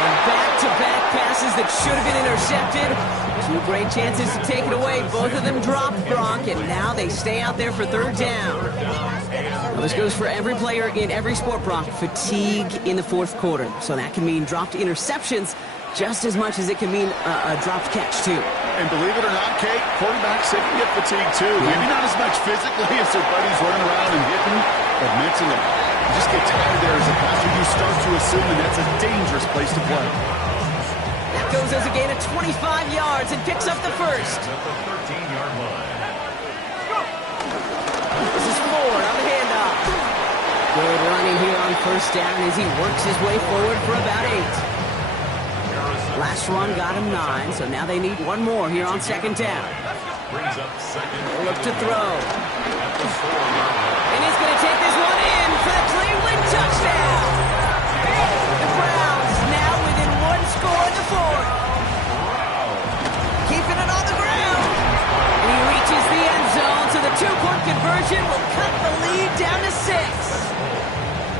And back-to-back passes that should have been intercepted. Two great chances to take it away. Both of them dropped, Gronk, and now they stay out there for third down. Well, this goes for every player in every sport, Brock. Fatigue in the fourth quarter. So that can mean dropped interceptions just as much as it can mean a dropped catch, too. And believe it or not, Kate, quarterbacks, they can get fatigued, too. Yeah. Maybe not as much physically as their buddies running around and hitting, but mentally. You just get tired there as a passer. You start to assume that that's a dangerous place to play. That goes as a gain of 25 yards and picks up the first. At the 13-yard line. This is Ford on the handoff. Good running here on first down as he works his way forward for about 8. Last run got him 9, so now they need one more here on second down. Brings up second. Look to throw. At the 4-yard line. And he's going to take this one in for the Cleveland touchdown. The Browns now within one score in the fourth. Keeping it on the ground. And he reaches the end zone, so the two-point conversion will cut the lead down to 6.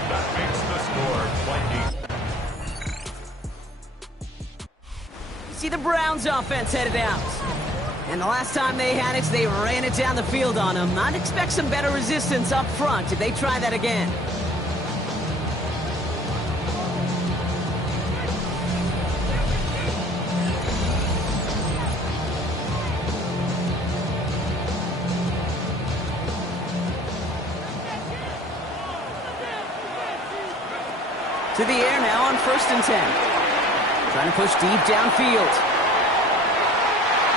That makes the score 20. See the Browns offense headed out. And the last time they had it, they ran it down the field on them. I'd expect some better resistance up front if they try that again. To the air now on 1st and 10. Trying to push deep downfield.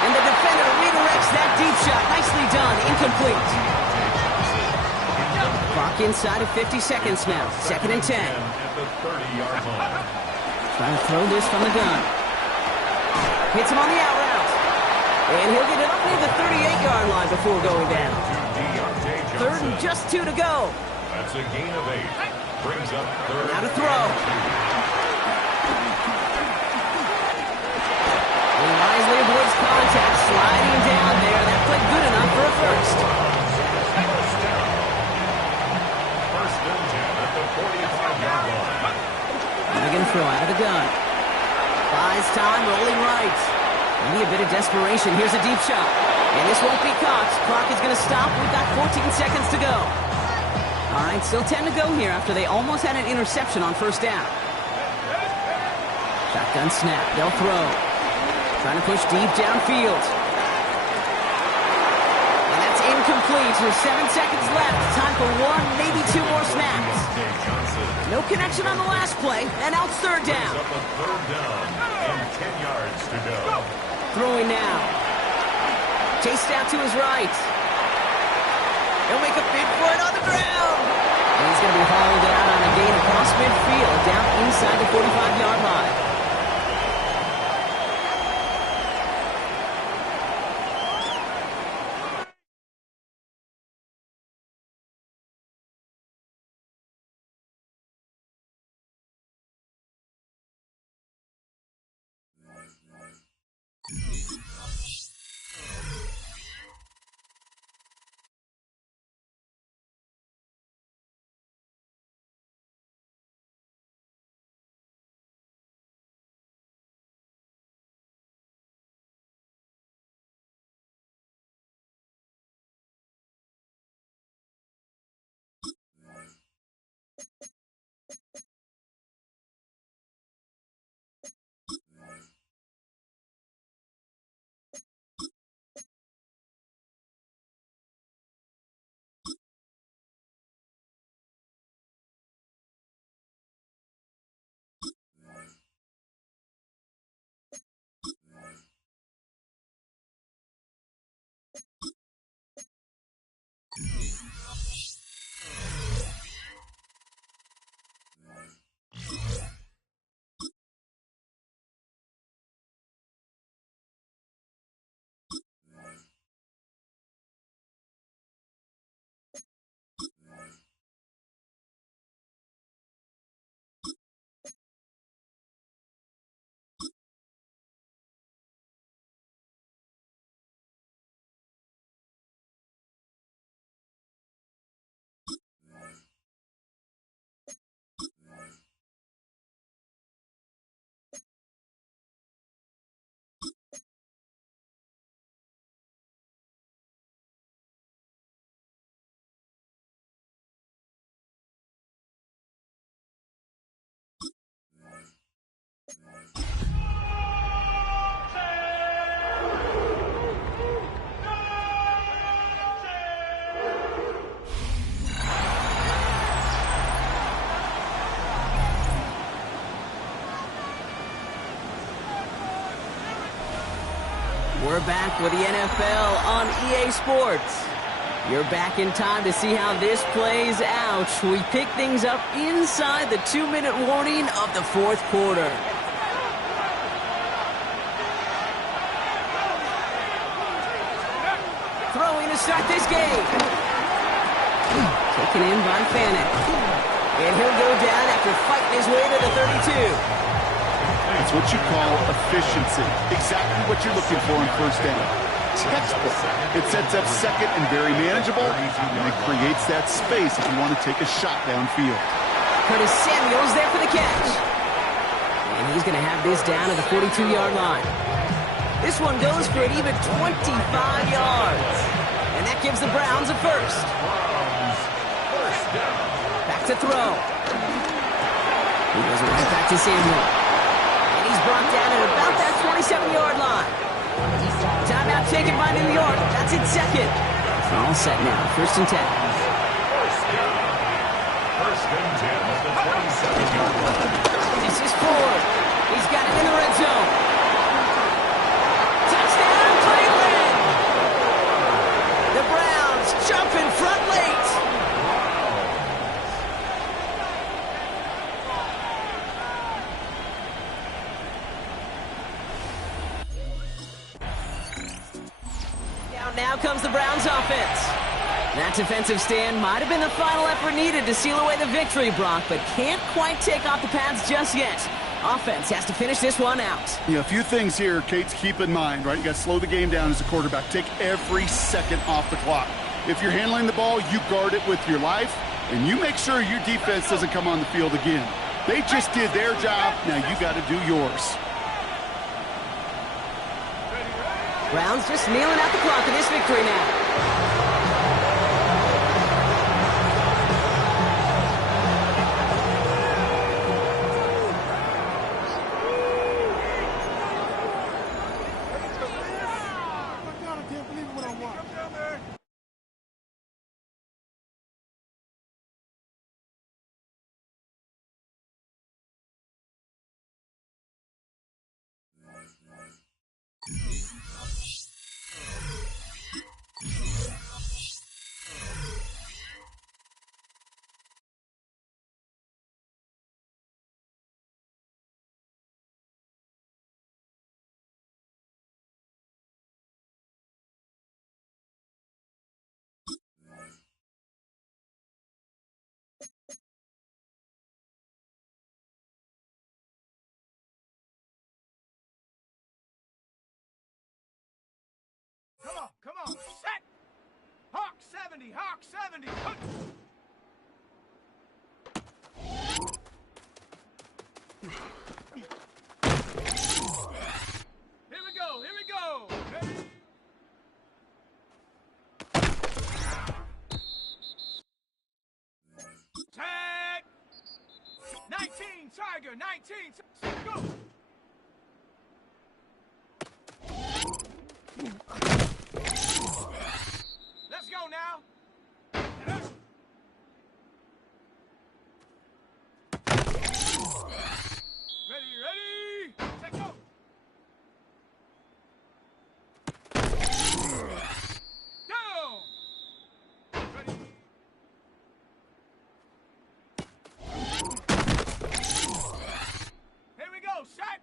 And the defender redirects that deep shot. Nicely done. Incomplete. Clock inside of 50 seconds now. 2nd and 10. At the 30-yard line. Trying to throw this from the gun. Hits him on the out route. And he'll get it up near the 38-yard line before going down. Third and just 2 to go. That's a gain of 8. Brings up third. Now to throw. And wisely avoids contact, sliding down there. That played good enough for a first. First and 10 at the 45-yard line. They're going to throw out of the gun. Buys time, rolling right. Maybe a bit of desperation. Here's a deep shot. And this won't be caught. Clock is going to stop. We've got 14 seconds to go. All right, still 10 to go here after they almost had an interception on first down. Shotgun snap. They'll throw. Trying to push deep downfield. And that's incomplete. With 7 seconds left. Time for 1, maybe 2 more snaps. No connection on the last play. And now it's third down. Up a third down and 10 yards to go. Throwing now. Chased out to his right. He'll make a big for it on the ground. And he's going to be hauled out on a gain across midfield down inside the 45-yard line. We're back with the NFL on EA Sports. You're back in time to see how this plays out. We pick things up inside the 2-minute warning of the fourth quarter. Throwing to start this game. Taken in by Fanek. And he'll go down after fighting his way to the 32. It's what you call efficiency. Exactly what you're looking for in first down. Textbook. It sets up second and very manageable, and it creates that space if you want to take a shot downfield. Curtis Samuel's there for the catch. And he's going to have this down at the 42-yard line. This one goes for an even 25 yards. And that gives the Browns a first. Back to throw. He goes right back to Samuel. And he's brought down at about that 27-yard line. Timeout taken by New York. That's its second. All set now. First and 10. First and 10 at the 27-yard line. This is Ford. He's got it in the red zone. Touchdown, Cleveland! The Browns jump in front late. Now comes the Browns offense. That defensive stand might have been the final effort needed to seal away the victory, Brock, but can't quite take off the pads just yet. Offense has to finish this one out. Yeah, a few things here, Kate, to keep in mind, right? You got to slow the game down as a quarterback. Take every second off the clock. If you're handling the ball, you guard it with your life, and you make sure your defense doesn't come on the field again. They just did their job. Now you got to do yours. Browns just kneeling out the clock in this victory now. Come on, set! Hawk 70, Hawk 70! Here we go! Ready? Tag! 19, Tiger, 19, go! Let's go now. Ready? Take go. Down. Ready. Here we go. Set.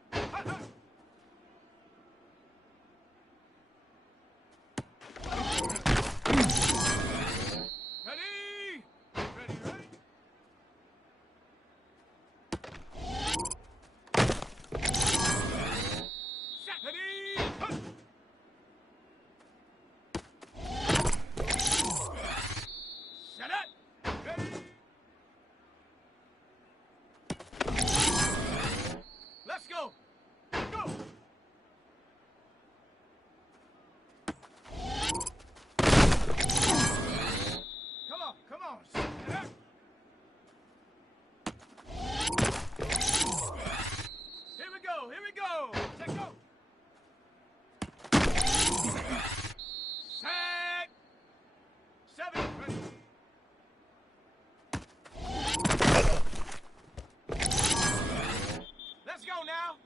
Here we go. Take go. Set. 7. Ready. Let's go now.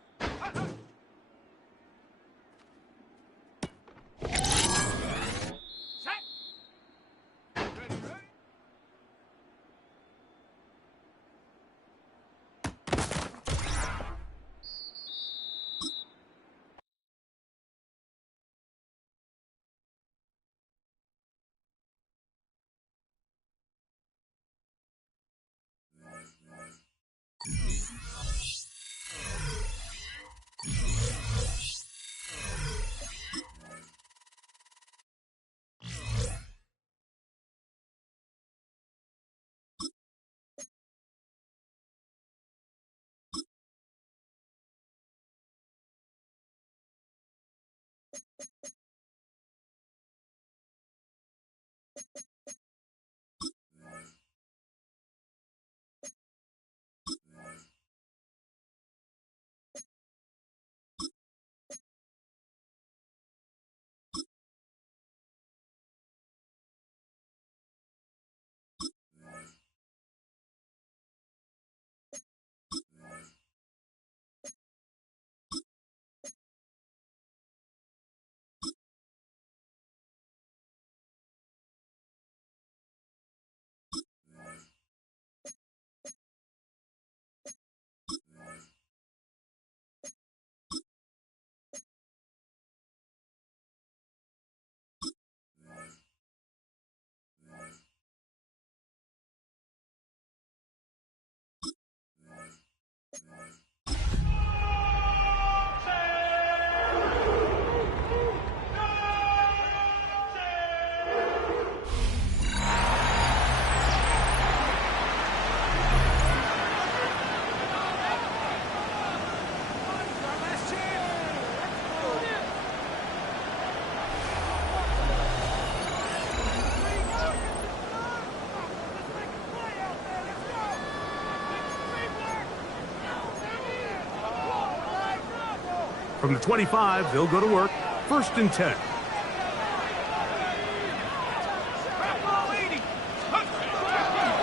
From the 25, they'll go to work. 1st and 10.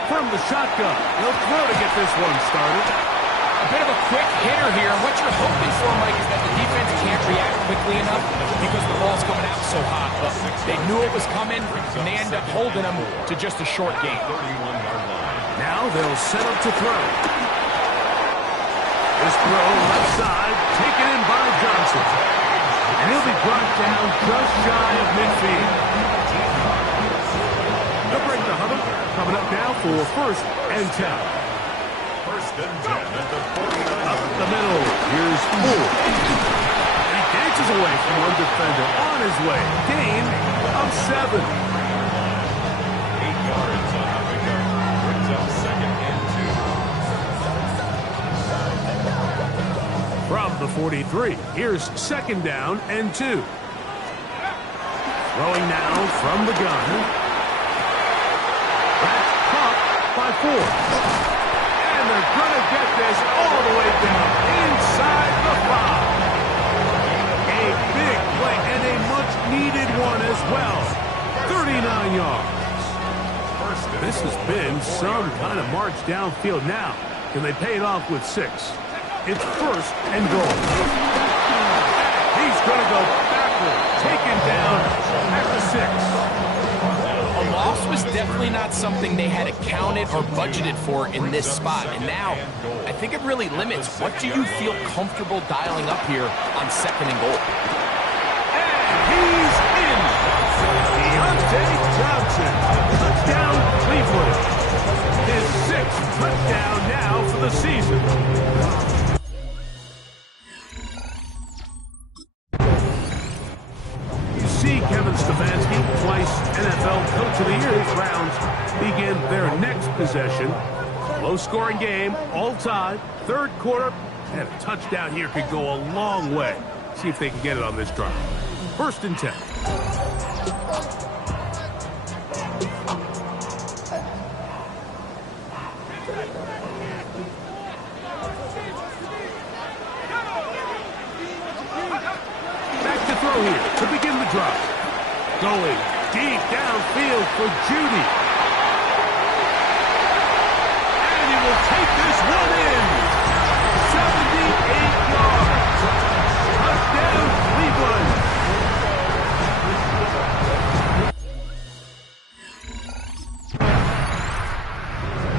From the shotgun, he'll throw to get this one started. A bit of a quick hitter here. What you're hoping for, Mike, is that the defense can't react quickly enough because the ball's coming out so hot. But they knew it was coming, and they end up holding them to just a short game. Now they'll set up to throw. This throw left side, taken in by Johnson. And he'll be brought down just shy of midfield. They'll break the huddle. Coming up now for 1st and 10. 1st and 10 at the 49. Up the middle. Here's Moore. And he dances away from one defender on his way. Gain of 7. 8 yards on the pickup. Brings up 2nd and 2. From the 43, here's 2nd down and 2. Throwing now from the gun. That's caught by 4. And they're going to get this all the way down inside the 5. A big play and a much-needed one as well. 39 yards. This has been some kind of march downfield now. Can they pay it off with 6? It's 1st and goal. He's going to go backward, taken down at the 6. A loss was definitely not something they had accounted or budgeted for in this spot. And now, I think it really limits what do you feel comfortable dialing up here on 2nd and goal. And he's in. Deontay Johnson. Touchdown, Cleveland. His 6th touchdown now for the season. Kevin Stefanski, twice NFL Coach of the Year. His Browns begin their next possession. Low-scoring game, all tied, 3rd quarter, and a touchdown here could go a long way. See if they can get it on this drive. 1st and 10. Back to throw here to begin the drive. Going deep downfield for Judy. And he will take this one in. 78 yards. Touchdown, Cleveland.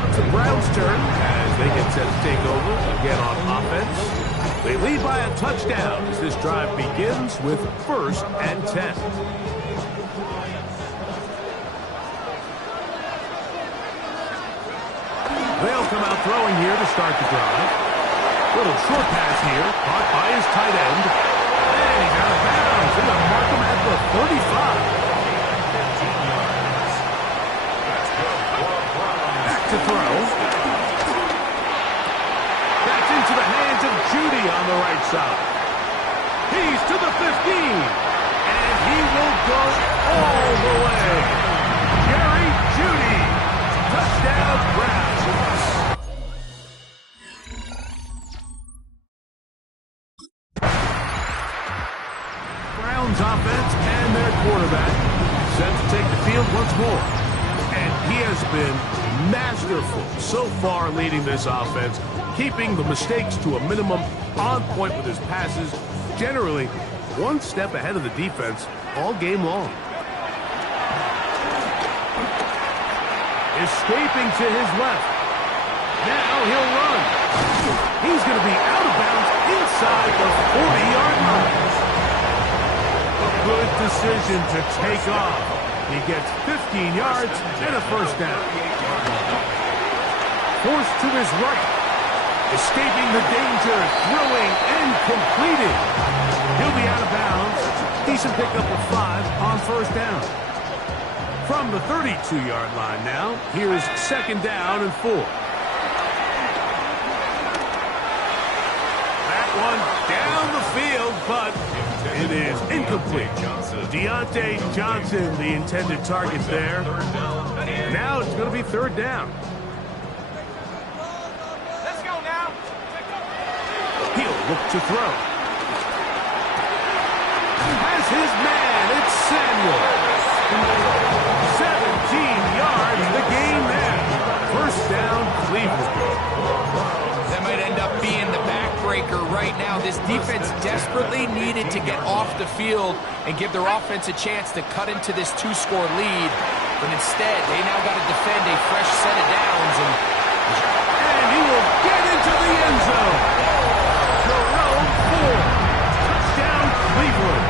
It's the Browns' turn as they get set to take over again on offense. They lead by a touchdown as this drive begins with 1st and 10. They'll come out throwing here to start the drive. Little short pass here, caught by his tight end. And he's out of bounds. They're going to mark him at the 35. Back to throw. That's into the hands of Judy on the right side. He's to the 15. And he will go all the way. once more. And he has been masterful so far leading this offense, keeping the mistakes to a minimum, on point with his passes, generally one step ahead of the defense all game long. Escaping to his left. Now he'll run. He's going to be out of bounds inside the 40-yard line. A good decision to take off. He gets 15 yards and a first down. Forced to his right. Escaping the danger, throwing and completing. He'll be out of bounds. Decent pickup of 5 on first down. From the 32-yard line now, here's second down and 4. That one down the field, but it is incomplete. Deontay Johnson, the intended target there. Now it's going to be third down. Let's go now. He'll look to throw. Has his man. It's Samuel. 17 yards, the gain there. First down, Cleveland. That might end up being the backbreaker right now. This defense desperately needed to get off the field and give their offense a chance to cut into this 2-score lead. But instead, they now got to defend a fresh set of downs. And he will get into the end zone. Jerome Ford. Touchdown, Cleveland.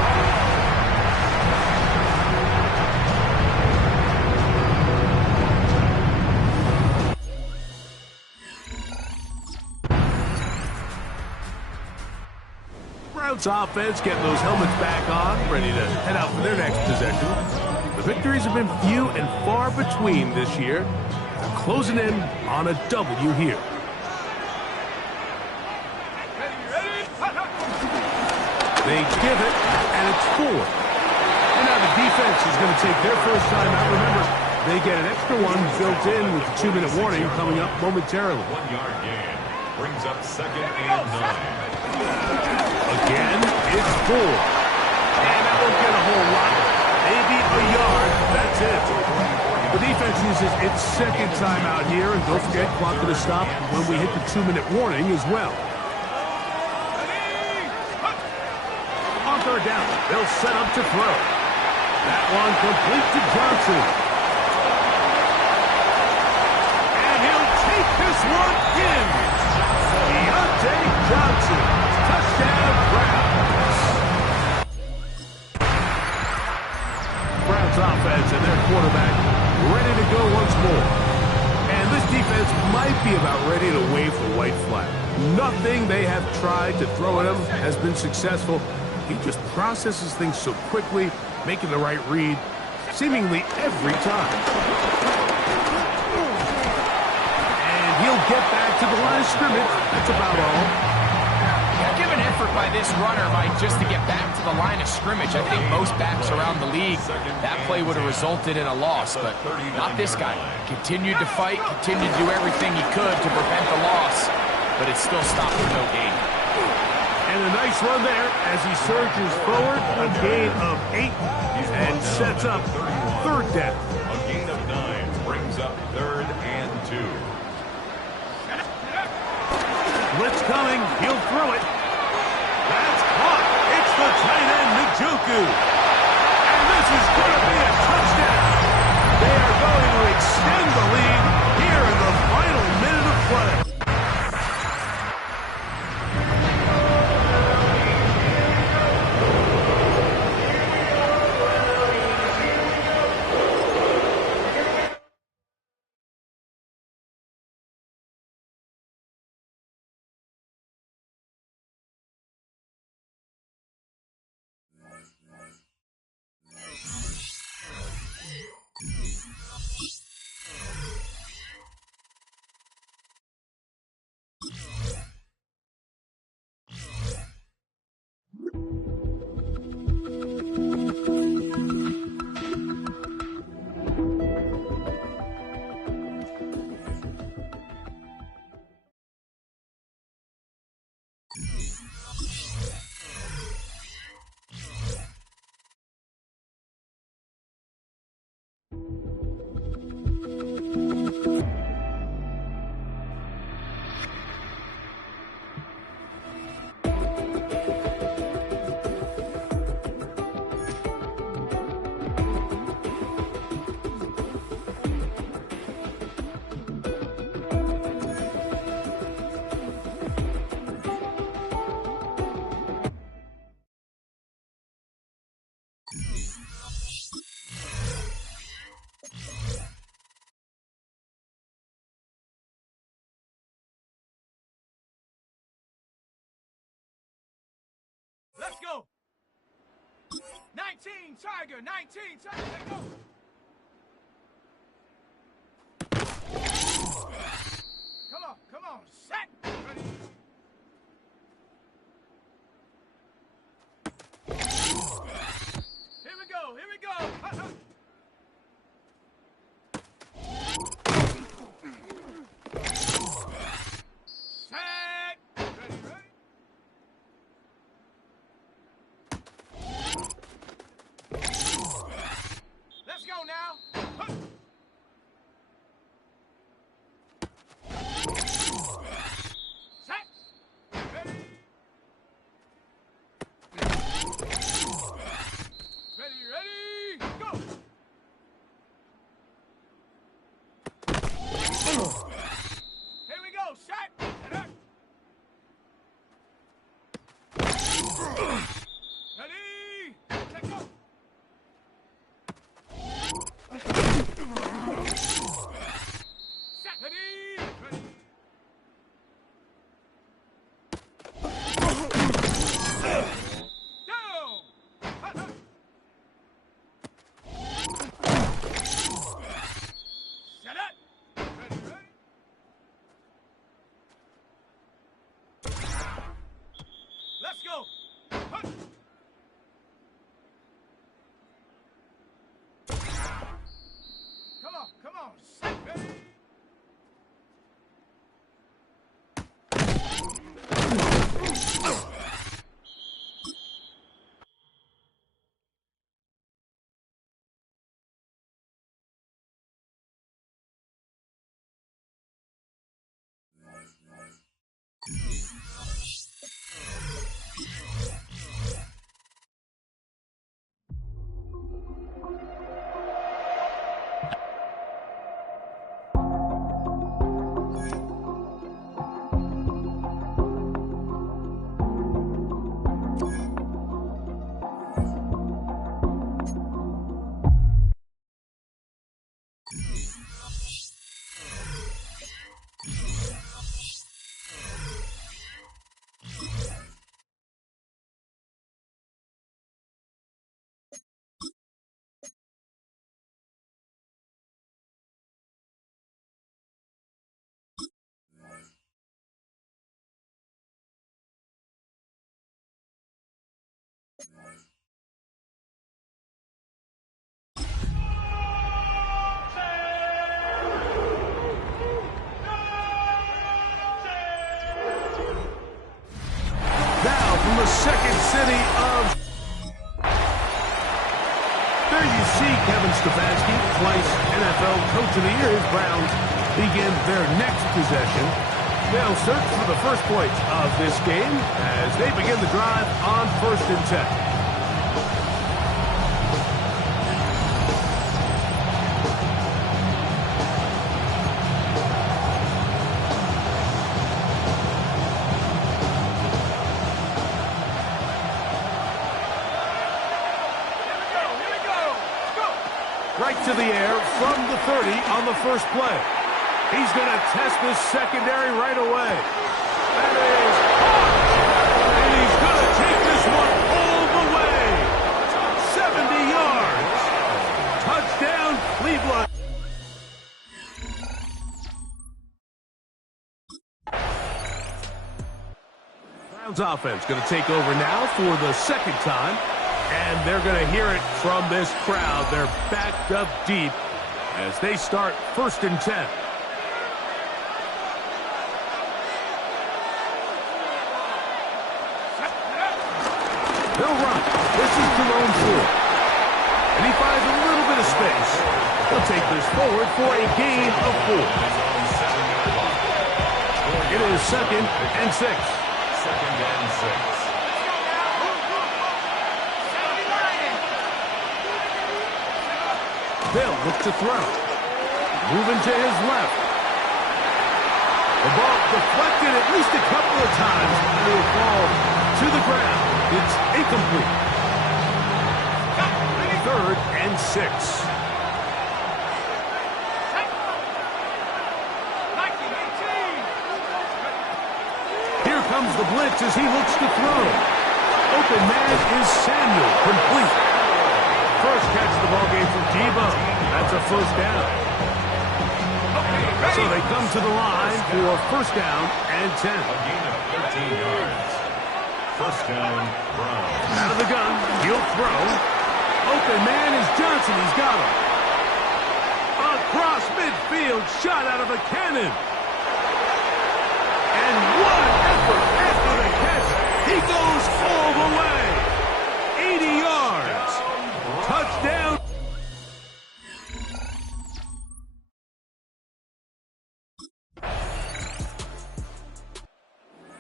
Browns offense getting those helmets back on, ready to head out for their next possession. The victories have been few and far between this year. They're closing in on a W here. They give it, and it's 4. And now the defense is going to take their first time out. Remember, they get an extra one built in with the 2-minute warning coming up momentarily. 1-yard gain brings up second and 9. Again, it's 4. And that won't get a whole lot. Maybe a yard. That's it. The defense uses its second time out here. And don't forget, clock going to stop when we hit the 2-minute warning as well. On third down, they'll set up to throw. That one complete to Johnson. And he'll take this one in. Deontay Johnson. Touchdown, Browns. Browns offense and their quarterback ready to go once more. And this defense might be about ready to wave the white flag. Nothing they have tried to throw at him has been successful. He just processes things so quickly, making the right read seemingly every time. And he'll get back to the line of scrimmage. That's about all. Give an effort by this runner just to get back to the line of scrimmage. I think most backs around the league, that play would have resulted in a loss, but not this guy. Continued to fight, continued to do everything he could to prevent the loss, but it still stopped with no gain. And a nice run there as he surges forward, a gain of 8, and sets up third down. A gain of 9 brings up third and 2. Blitz coming, he'll throw it. That's caught. It's the tight end, Njoku. And this is going to be a touchdown. They are going to extend the lead here in the final minute of play. Tiger, 19, Tiger, let go. Come on, set. Ready. Here we go. Set. Ready. Let's go now. Set. Ready. Ready, go! Here we go, shot! Ready, let go! Set, ready, down! Set it! Ready, ready? Let's go! Come on, set, ready? From the second city of... There you see Kevin Stefanski, twice NFL Coach of the Year. His Browns begin their next possession. They'll search for the first points of this game as they begin the drive on 1st and 10. Right to the air from the 30 on the first play. He's going to test this secondary right away. That is caught. And he's going to take this one all the way. 70 yards. Touchdown, Cleveland. Browns offense going to take over now for the second time. And they're going to hear it from this crowd. They're backed up deep as they start 1st and 10. They'll run. This is Jerome Ford. And he finds a little bit of space. He'll take this forward for a gain of 4. It is 2nd and 6. 2nd and 6. Bill looks to throw. Moving to his left. The ball deflected at least a couple of times. It will fall to the ground. It's incomplete. 3rd and 6. Here comes the blitz as he looks to throw. Open man is Samuel, complete. first catch of the ballgame from Debo. That's a first down. So they come to the line for first down and 10. A gain of 13 yards. First down, Browns. Out of the gun, he'll throw. Open man is Johnson. He's got him. Across midfield, shot out of a cannon. And what an effort after the catch. He goes all the way. 80 yards. Touchdown.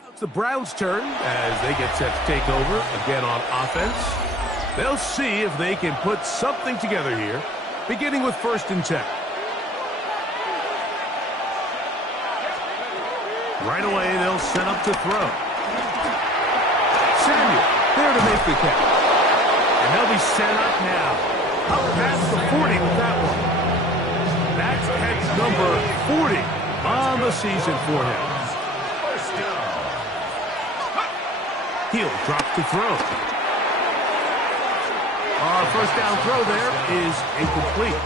It's the Browns' turn as they get set to take over again on offense. They'll see if they can put something together here, beginning with first and 10. Right away, they'll set up to throw. Samuel, there to make the catch. And they'll be set up now. Up past the 40 with that one. That's catch number 40 on the season for him. First down. He'll drop to throw. First down throw there is incomplete.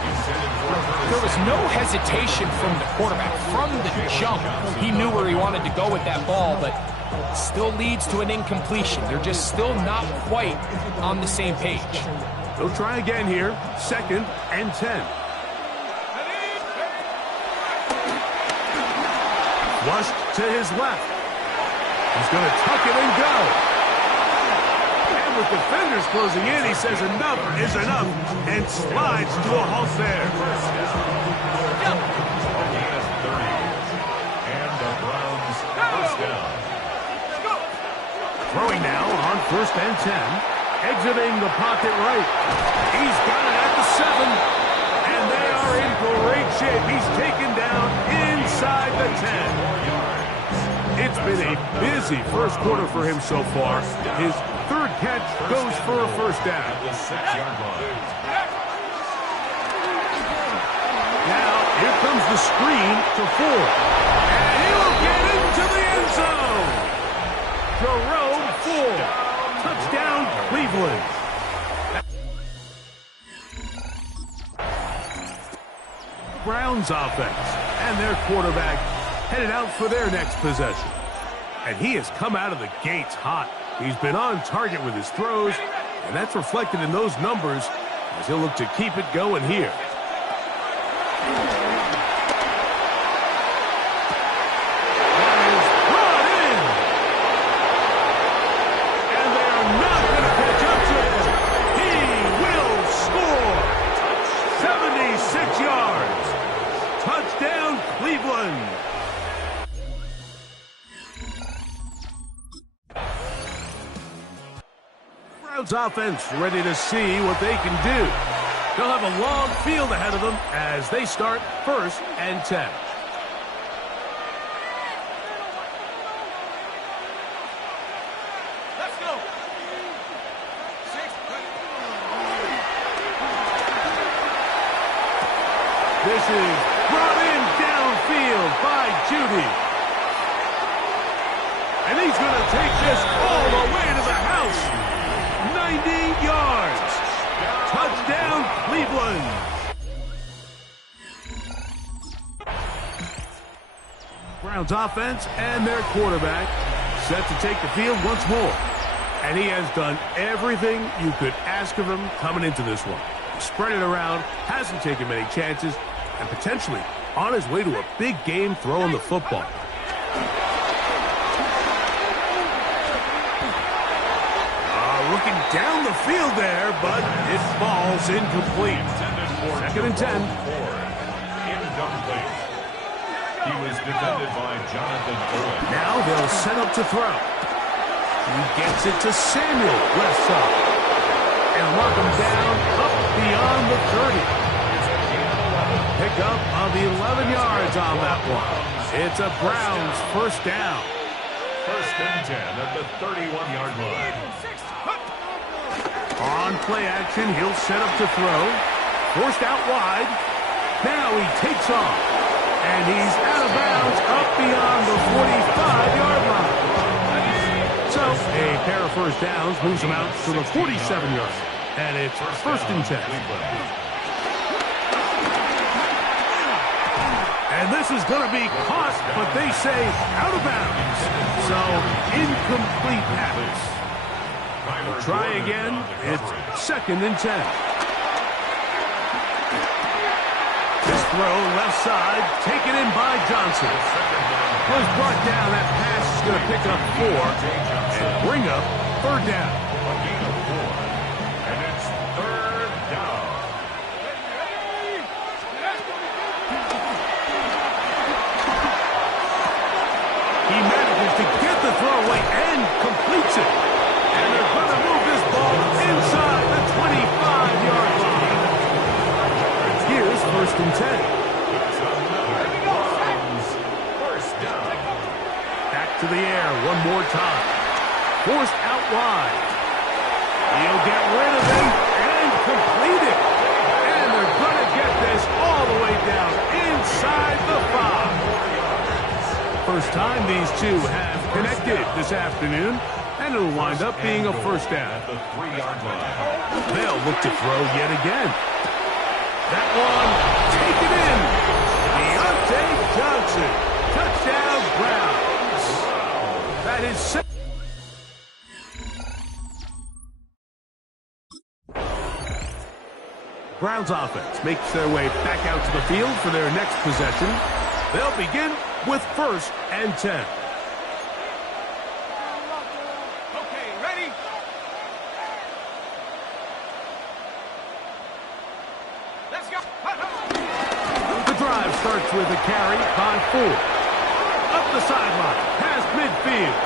There was no hesitation from the quarterback. From the jump, he knew where he wanted to go with that ball, but still leads to an incompletion. They're just still not quite on the same page. They'll try again here. Second and 10. Flushed to his left. He's going to tuck it and go. With defenders closing in, he says enough is enough and slides to a halt there. And the Browns first down. Throwing now on first and 10. Exiting the pocket right. He's got it at the 7. And they are in great shape. He's taken down inside the 10. It's been a busy first quarter for him so far. His third catch goes for a first down. At the 6-yard line. Now, here comes the screen to Ford. And he will get into the end zone. Jerome Ford. Touchdown, Cleveland. Browns offense and their quarterback headed out for their next possession. And he has come out of the gates hot. He's been on target with his throws, and that's reflected in those numbers as he'll look to keep it going here. That is brought in. And they are not going to catch up to him. He will score. 76 yards. Touchdown, Cleveland. Browns offense ready to see what they can do. They'll have a long field ahead of them as they start first and 10. Let's go. 6. This is brought in downfield by Judy. And he's going to take this all the way to the house. 90 yards. Touchdown, Cleveland. Browns offense and their quarterback set to take the field once more. And he has done everything you could ask of him coming into this one. Spread it around, hasn't taken many chances, and potentially on his way to a big game throwing the football. Looking down the field there, but it falls incomplete. Second and 10. Incomplete. He was defended by Jonathan Owen. Now they'll set up to throw. He gets it to Samuel, left side. And mark him down up beyond the 30. Pick up of 11 yards on that one. It's a Browns first down. First and 10 at the 31-yard line. On play action, he'll set up to throw. Forced out wide. Now he takes off. And he's out of bounds up beyond the 45-yard line. So a pair of first downs moves him out to the 47-yard. And it's first and 10. And this is going to be caught, but they say out of bounds. So, incomplete pass. Try again. It's second and 10. This throw left side, taken in by Johnson. Was brought down. That pass is going to pick up 4 and bring up third down. A gain of 4. And it's third down. He manages to get the throwaway and completes it. And they're going to move this ball inside the 25-yard line. Here's first and 10. First down. Back to the air one more time. Forced out wide. He'll get rid of him and complete it. And they're going to get this all the way down inside the 5. First time these two have connected this afternoon, and it'll wind up being a first down. At the 3-yard line. They'll look to throw yet again. That one, taken in. Deontay Johnson. Touchdown, Browns. That is set. Browns offense makes their way back out to the field for their next possession. They'll begin with first and 10. Okay, ready? Let's go. The drive starts with a carry by 4. Up the sideline, past midfield.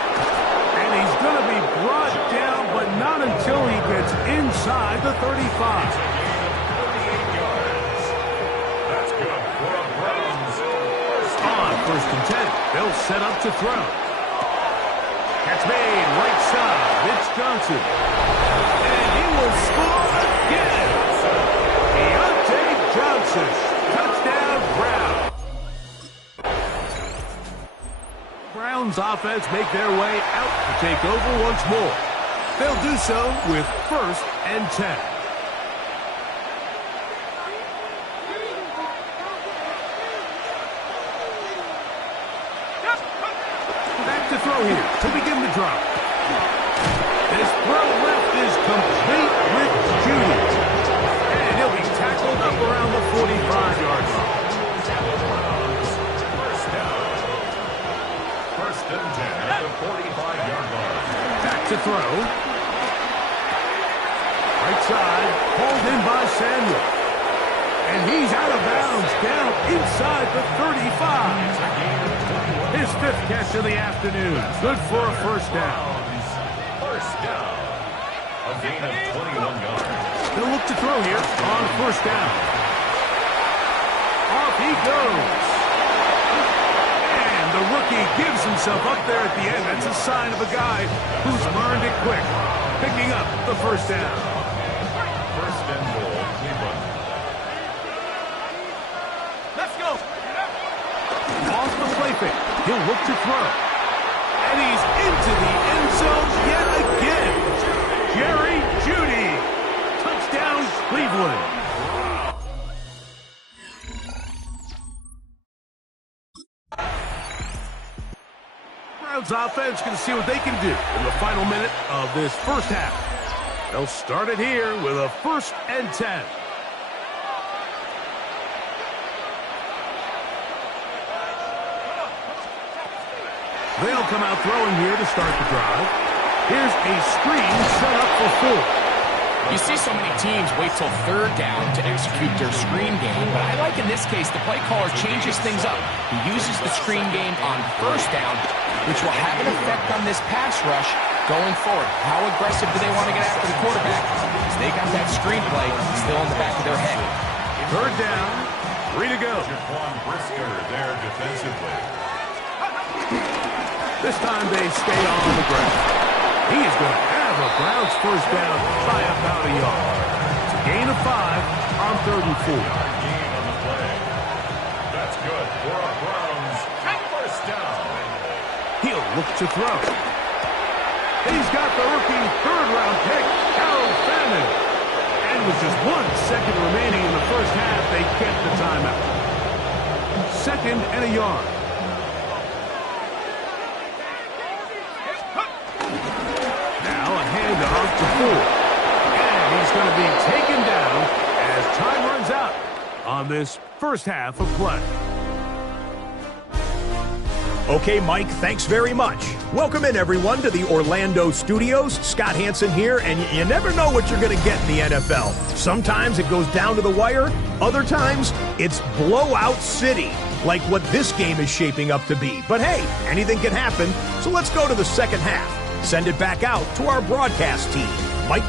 And he's going to be brought down, but not until he gets inside the 35. That's good for a Browns. On first and 10, they'll set up to throw. Catch made, right side, it's Johnson. And he will score again. Deontay Johnson, touchdown Browns. Browns offense make their way out to take over once more. They'll do so with first and 10. Back to throw here to begin the drive. This throw left is complete with Judy. And he'll be tackled up around the 45-yard line. First down. First and 10 at the 45-yard line. Back to throw. Right side, hauled in by Samuel. And he's out of bounds, down inside the 35. His 5th catch of the afternoon. Good for a first down. First down. A gain of 21 yards. He'll look to throw here on first down. Off he goes. And the rookie gives himself up there at the end. That's a sign of a guy who's learned it quick. Picking up the first down. First and goal, Cleveland. Let's go. Off the play fake. He'll look to throw. And he's into the end zone yet again. Jerry Jeudy. Touchdown, Cleveland. Browns offense going to see what they can do in the final minute of this first half. They'll start it here with a first and 10. They'll come out throwing here to start the drive. Here's a screen set up for 4. You see so many teams wait till third down to execute their screen game, but I like in this case the play caller changes things up. He uses the screen game on first down, which will have an effect on this pass rush going forward. How aggressive do they want to get after the quarterback? Because they got that screen play still in the back of their head. Third down, 3 to go. Jaquan Brisker there defensively. This time they stay on the ground. He is going to have a Browns first down by about a yard. It's a gain of 5 on 3rd and 4. Gain on the play. That's good for a Browns first down. He'll look to throw. He's got the rookie 3rd-round pick, Harold Fannin. And with just 1 second remaining in the first half, they get the timeout. 2nd and a yard. Now a handoff to Ford. And he's going to be taken down as time runs out on this first half of play. Okay, Mike, thanks very much. Welcome in, everyone, to the Orlando studios. Scott Hansen here, and you never know what you're going to get in the NFL. Sometimes it goes down to the wire. Other times, it's blowout city, like what this game is shaping up to be. But hey, anything can happen, so let's go to the second half. Send it back out to our broadcast team. Mike?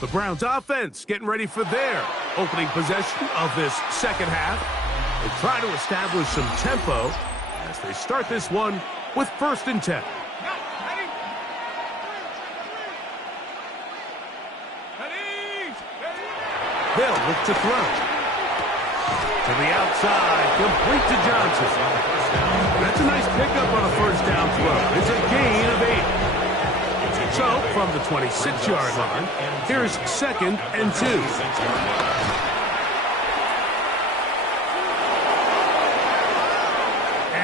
The Browns offense getting ready for their opening possession of this second half. They try to establish some tempo as they start this one with 1st and 10. They'll look to throw. To the outside, complete to Johnson. That's a nice pickup on a 1st down throw. It's a gain of 8. So, from the 26-yard line, here's 2nd and 2.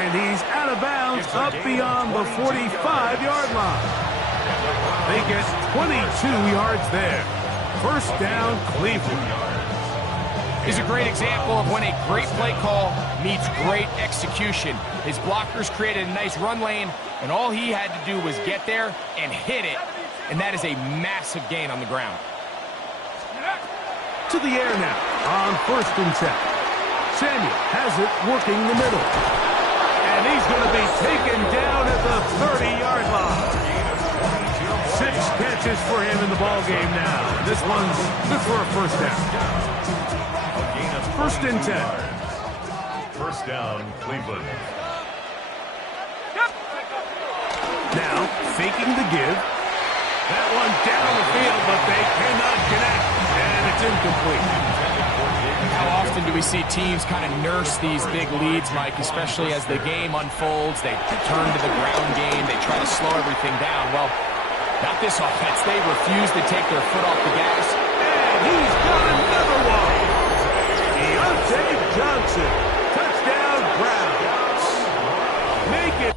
And he's out of bounds up beyond the 45-yard line. They get 22 yards there. 1st down, Cleveland. Is a great example of when a great play call meets great execution. His blockers created a nice run lane, and all he had to do was get there and hit it, and that is a massive gain on the ground. To the air now on 1st and 10. Samuel has it working the middle. And he's going to be taken down at the 30-yard line. 6 catches for him in the ball game now. This one's good for a 1st down. 1st and 10. 1st down, Cleveland. Now, faking the give. That one down the field, but they cannot connect. And it's incomplete. How often do we see teams kind of nurse these big leads, Mike, especially as the game unfolds? They turn to the ground game. They try to slow everything down. Well, not this offense. They refuse to take their foot off the gas. And he's got another one. Deontay Johnson. Touchdown, Browns. Make it.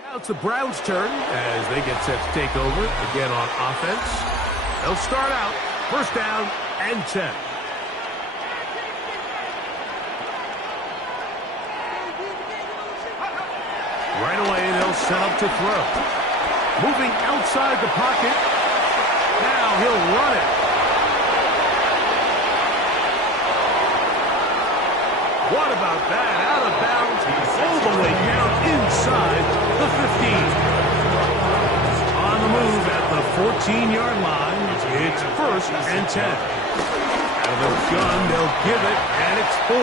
Now it's the Browns' turn as they get set to take over again on offense. They'll start out 1st down and 10. Right away, they'll set up to throw. Moving outside the pocket. Now he'll run it. What about that? Out of bounds, all the way down inside the 15. On the move at the 14-yard line, it's 1st and 10. Out of the gun, they'll give it, and it's 4.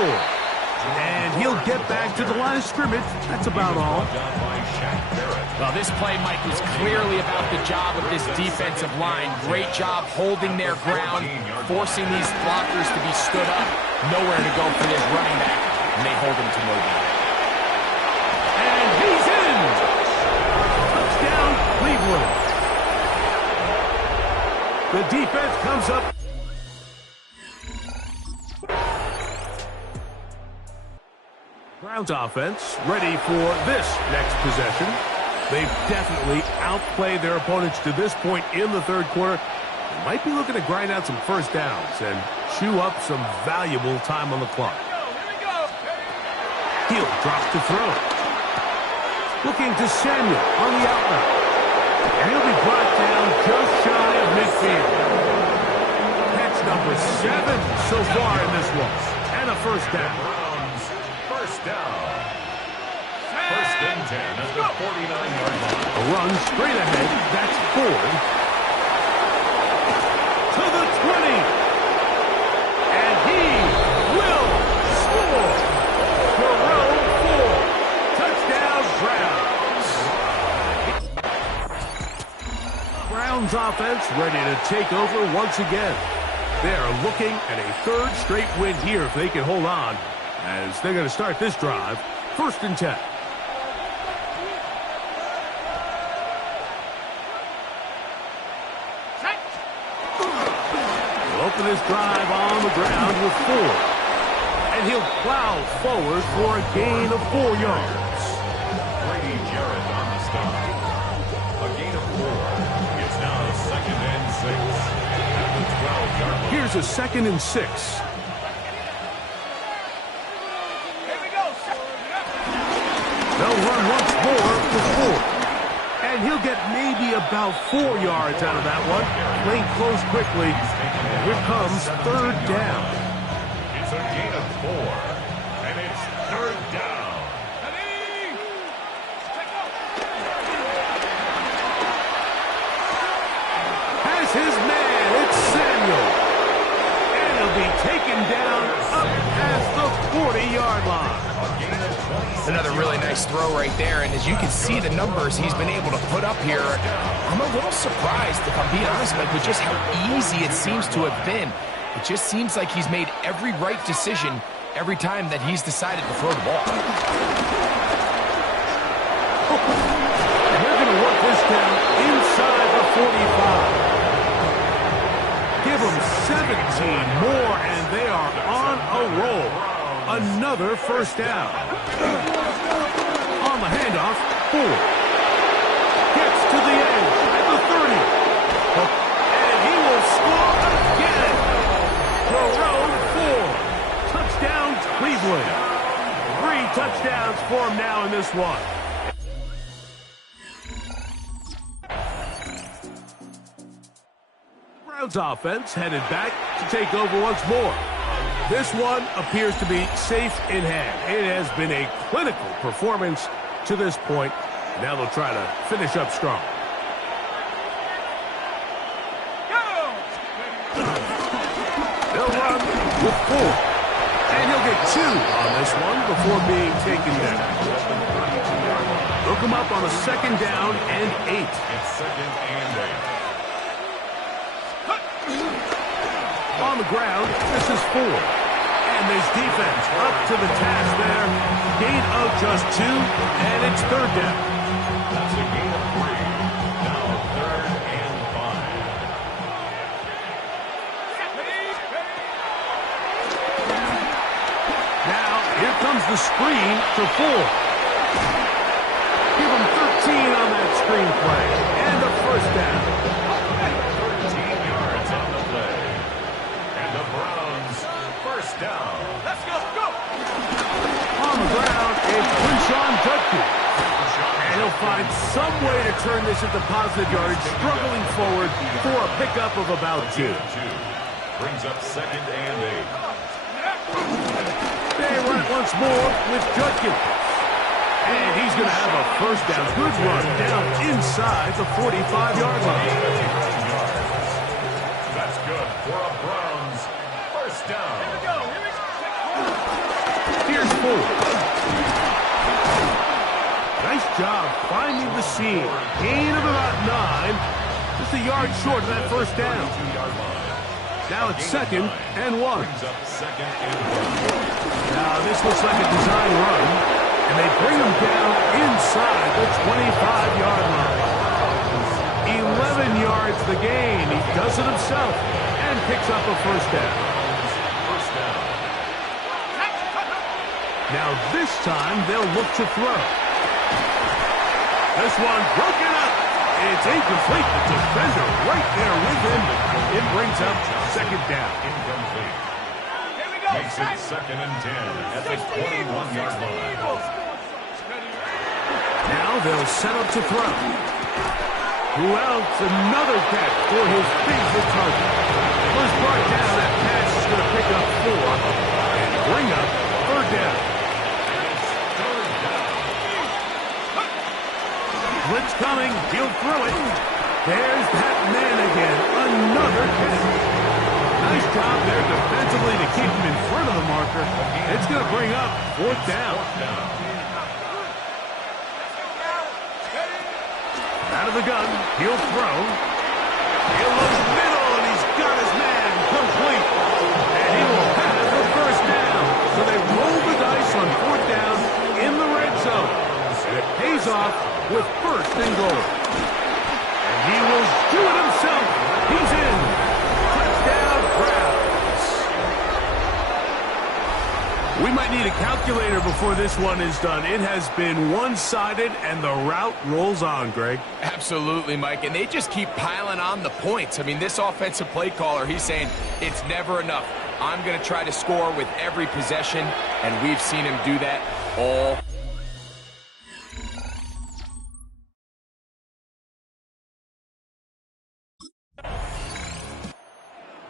And he'll get back to the line of scrimmage. That's about all. Well, this play, Mike, was clearly about the job of this defensive line. Great job holding their ground, forcing these blockers to be stood up. Nowhere to go for this running back, and they hold him to no gain. And he's in! Touchdown, Cleveland. The defense comes up. Browns offense ready for this next possession. They've definitely outplayed their opponents to this point in the 3rd quarter. They might be looking to grind out some 1st downs and chew up some valuable time on the clock. He'll drop to throw. Looking to Samuel on the outlet. And he'll be brought down just shy of midfield. Catch number 7 so far in this one. And a 1st down. 1st down. 1st and 10 at the 49-yard line. A run straight ahead. That's Ford. To the 20. And he will score. Burrow 4. Touchdown, Browns. Browns offense ready to take over once again. They're looking at a 3rd straight win here if they can hold on, as they're going to start this drive First and 10. He'll open his drive on the ground with 4. And he'll plow forward for a gain of 4 yards. Brady Jarrett on the stop. A gain of 4. It's now 2nd and 6. At the 12-yard line. Here's a 2nd and 6. They'll run once more for 4. And he'll get maybe about 4 yards out of that one. Playing close quickly. Here comes 3rd down. It's a gain of 4. And it's 3rd down. Has his man. It's Samuel. And he'll be taken down up past the 40-yard line. Another really nice throw right there, and as you can see the numbers he's been able to put up here, I'm a little surprised, if I'm being honest, Mike, with just how easy it seems to have been. It just seems like he's made every right decision every time that he's decided to throw the ball. And they're going to work this down inside the 45. Give them 17 more, and they are on a roll. Another first down. On the handoff, 4. Gets to the edge at the 30. And he will score again. Road 4. Touchdown, Cleveland. 3 touchdowns for him now in this one. Browns offense headed back to take over once more. This one appears to be safe in hand. It has been a clinical performance to this point. Now they'll try to finish up strong. They'll run with 4. And he'll get 2 on this one before being taken down. Look him up on a 2nd down and 8. It's 2nd and 8. On the ground, this is 4. And this defense up to the task there. Gain of just 2, and it's 3rd down. That's a gain of 3. Now 3rd and 5. Now, here comes the screen to 4. Give him 13 on that screen play. And a first down. 13 yards on the play. And the Browns, first down. Let's go, go! On the ground, it's Quinshon Judkins. And he'll find some way to turn this into positive yardage, struggling forward for a pickup of about 2. Brings up 2nd and 8. They run it once more with Judkins. And he's going to have a first down. Good run down inside the 45-yard line. That's good for a Browns first down. Here's 4. Nice job finding the seam. Gain of about 9. Just a yard short of that first down. Now it's 2nd and 1. Now this looks like a design run. And they bring him down inside the 25-yard line. 11 yards the gain. He does it himself and picks up a first down. Now this time they'll look to throw. This one broken up. It's incomplete. The defender right there with him. It brings up 2nd down. Incomplete. Makes it 2nd and 10 at the 21-yard line. Now they'll set up to throw. Who else? Another catch for his favorite target. First part down, that pass is going to pick up 4 and bring up 3rd down. Blitz coming. He'll throw it. There's that man again. Another catch. Nice job there defensively to keep him in front of the marker. It's going to bring up 4th down. Out of the gun. He'll throw. He'll look middle, and he's got his man complete. And he will have the first down. So they roll the dice on 4th down in the faces off with first and goal. And he will do it himself. He's in. Touchdown, Browns. We might need a calculator before this one is done. It has been one-sided, and the route rolls on, Greg. Absolutely, Mike, and they just keep piling on the points. I mean, this offensive play caller, he's saying it's never enough. I'm going to try to score with every possession, and we've seen him do that all.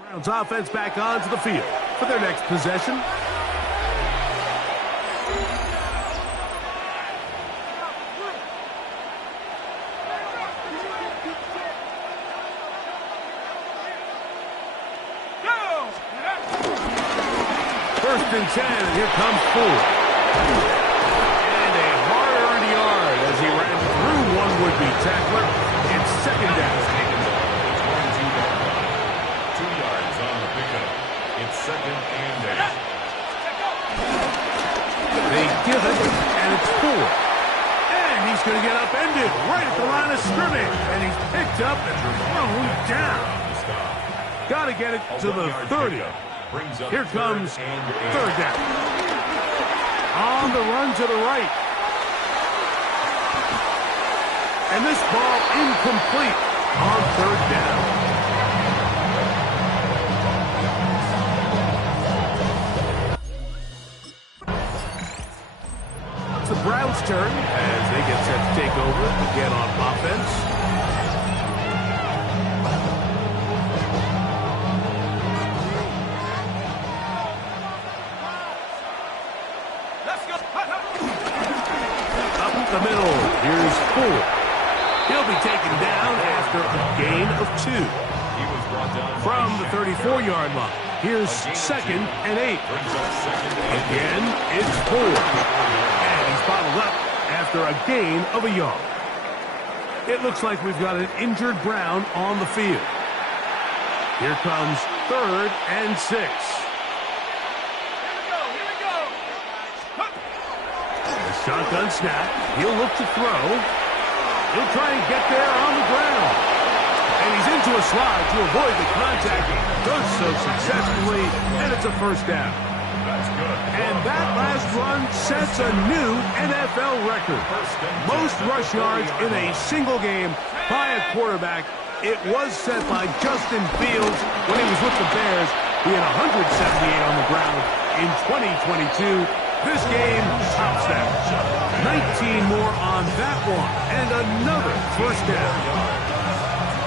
Browns offense back onto the field for their next possession. First and 10, and here comes Ford. And a hard-earned yard as he ran through one would-be tackler. It's second down. 2 yards on the pickup. It's second and 8. They give it, and it's Ford. And he's going to get upended right at the line of scrimmage. And he's picked up and thrown down. Got to get it to the 30. Here comes third down. On the run to the right. And this ball incomplete on third down. It's the Browns' turn as they get set to take over again on offense. The middle. Here's Ford. He'll be taken down after a gain of 2. He was brought down from the 34-yard line. Here's second and 8. Again, it's Ford. And he's bottled up after a gain of a yard. It looks like we've got an injured Brown on the field. Here comes third and 6. Shotgun snap. He'll look to throw. He'll try and get there on the ground. And he's into a slide to avoid the contact. Does so successfully, and it's a first down. That's good. And that last run sets a new NFL record. Most rush yards in a single game by a quarterback. It was set by Justin Fields when he was with the Bears. He had 178 on the ground in 2022. This game tops that. 19 more on that one. And another first down.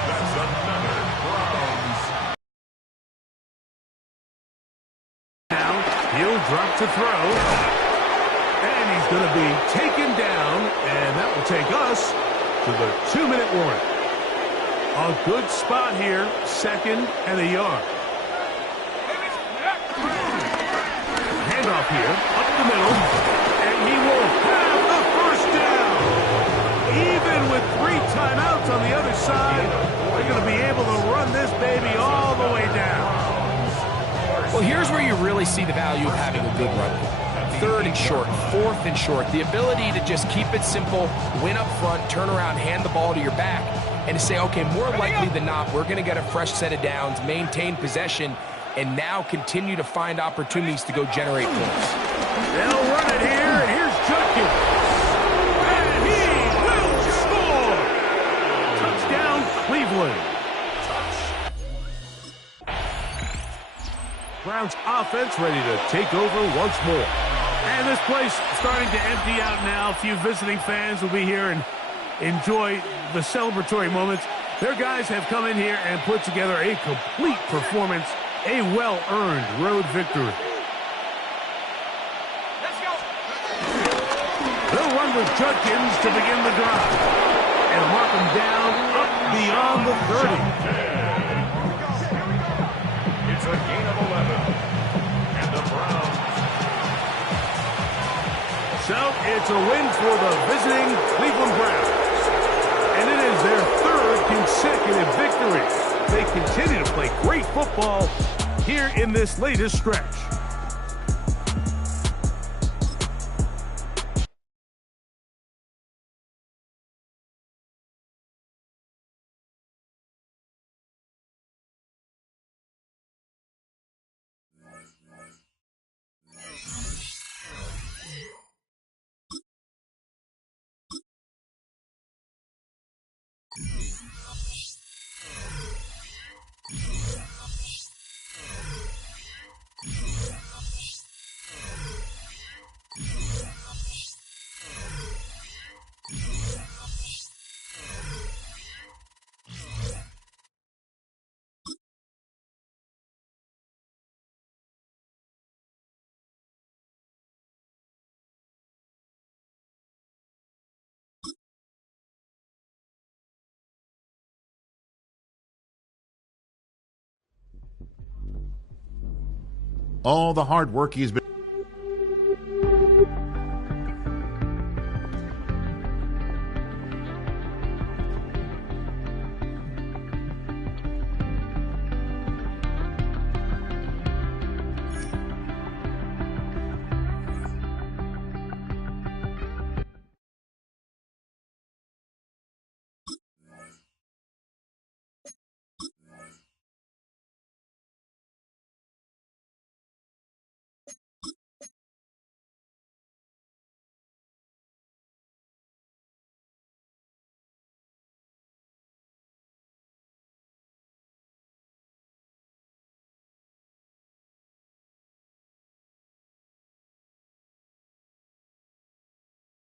That's another Browns. Now, he'll drop to throw. And he's going to be taken down. And that will take us to the 2-minute warning. A good spot here. Second and a yard. Handoff here, up the middle, and he will have the first down. Even with 3 timeouts on the other side, they're going to be able to run this baby all the way down. Well, here's where you really see the value of having a good run. Third and short, fourth and short, the ability to just keep it simple, win up front, turn around, hand the ball to your back, and to say, okay, more likely than not, we're going to get a fresh set of downs, maintain possession, and now continue to find opportunities to go generate points. They'll run it here, and here's Judkins. And he will score! Touchdown, Cleveland. Browns offense ready to take over once more. And this place starting to empty out now. A few visiting fans will be here and enjoy the celebratory moments. Their guys have come in here and put together a complete performance. A well-earned road victory. Let's go. They'll run with Judkins to begin the drive. And mark him down up beyond the 30. It's a gain of 11. And the Browns. So it's a win for the visiting Cleveland Browns. And it is their 3rd consecutive victory. They continue to play great football here in this latest stretch. all the hard work he has been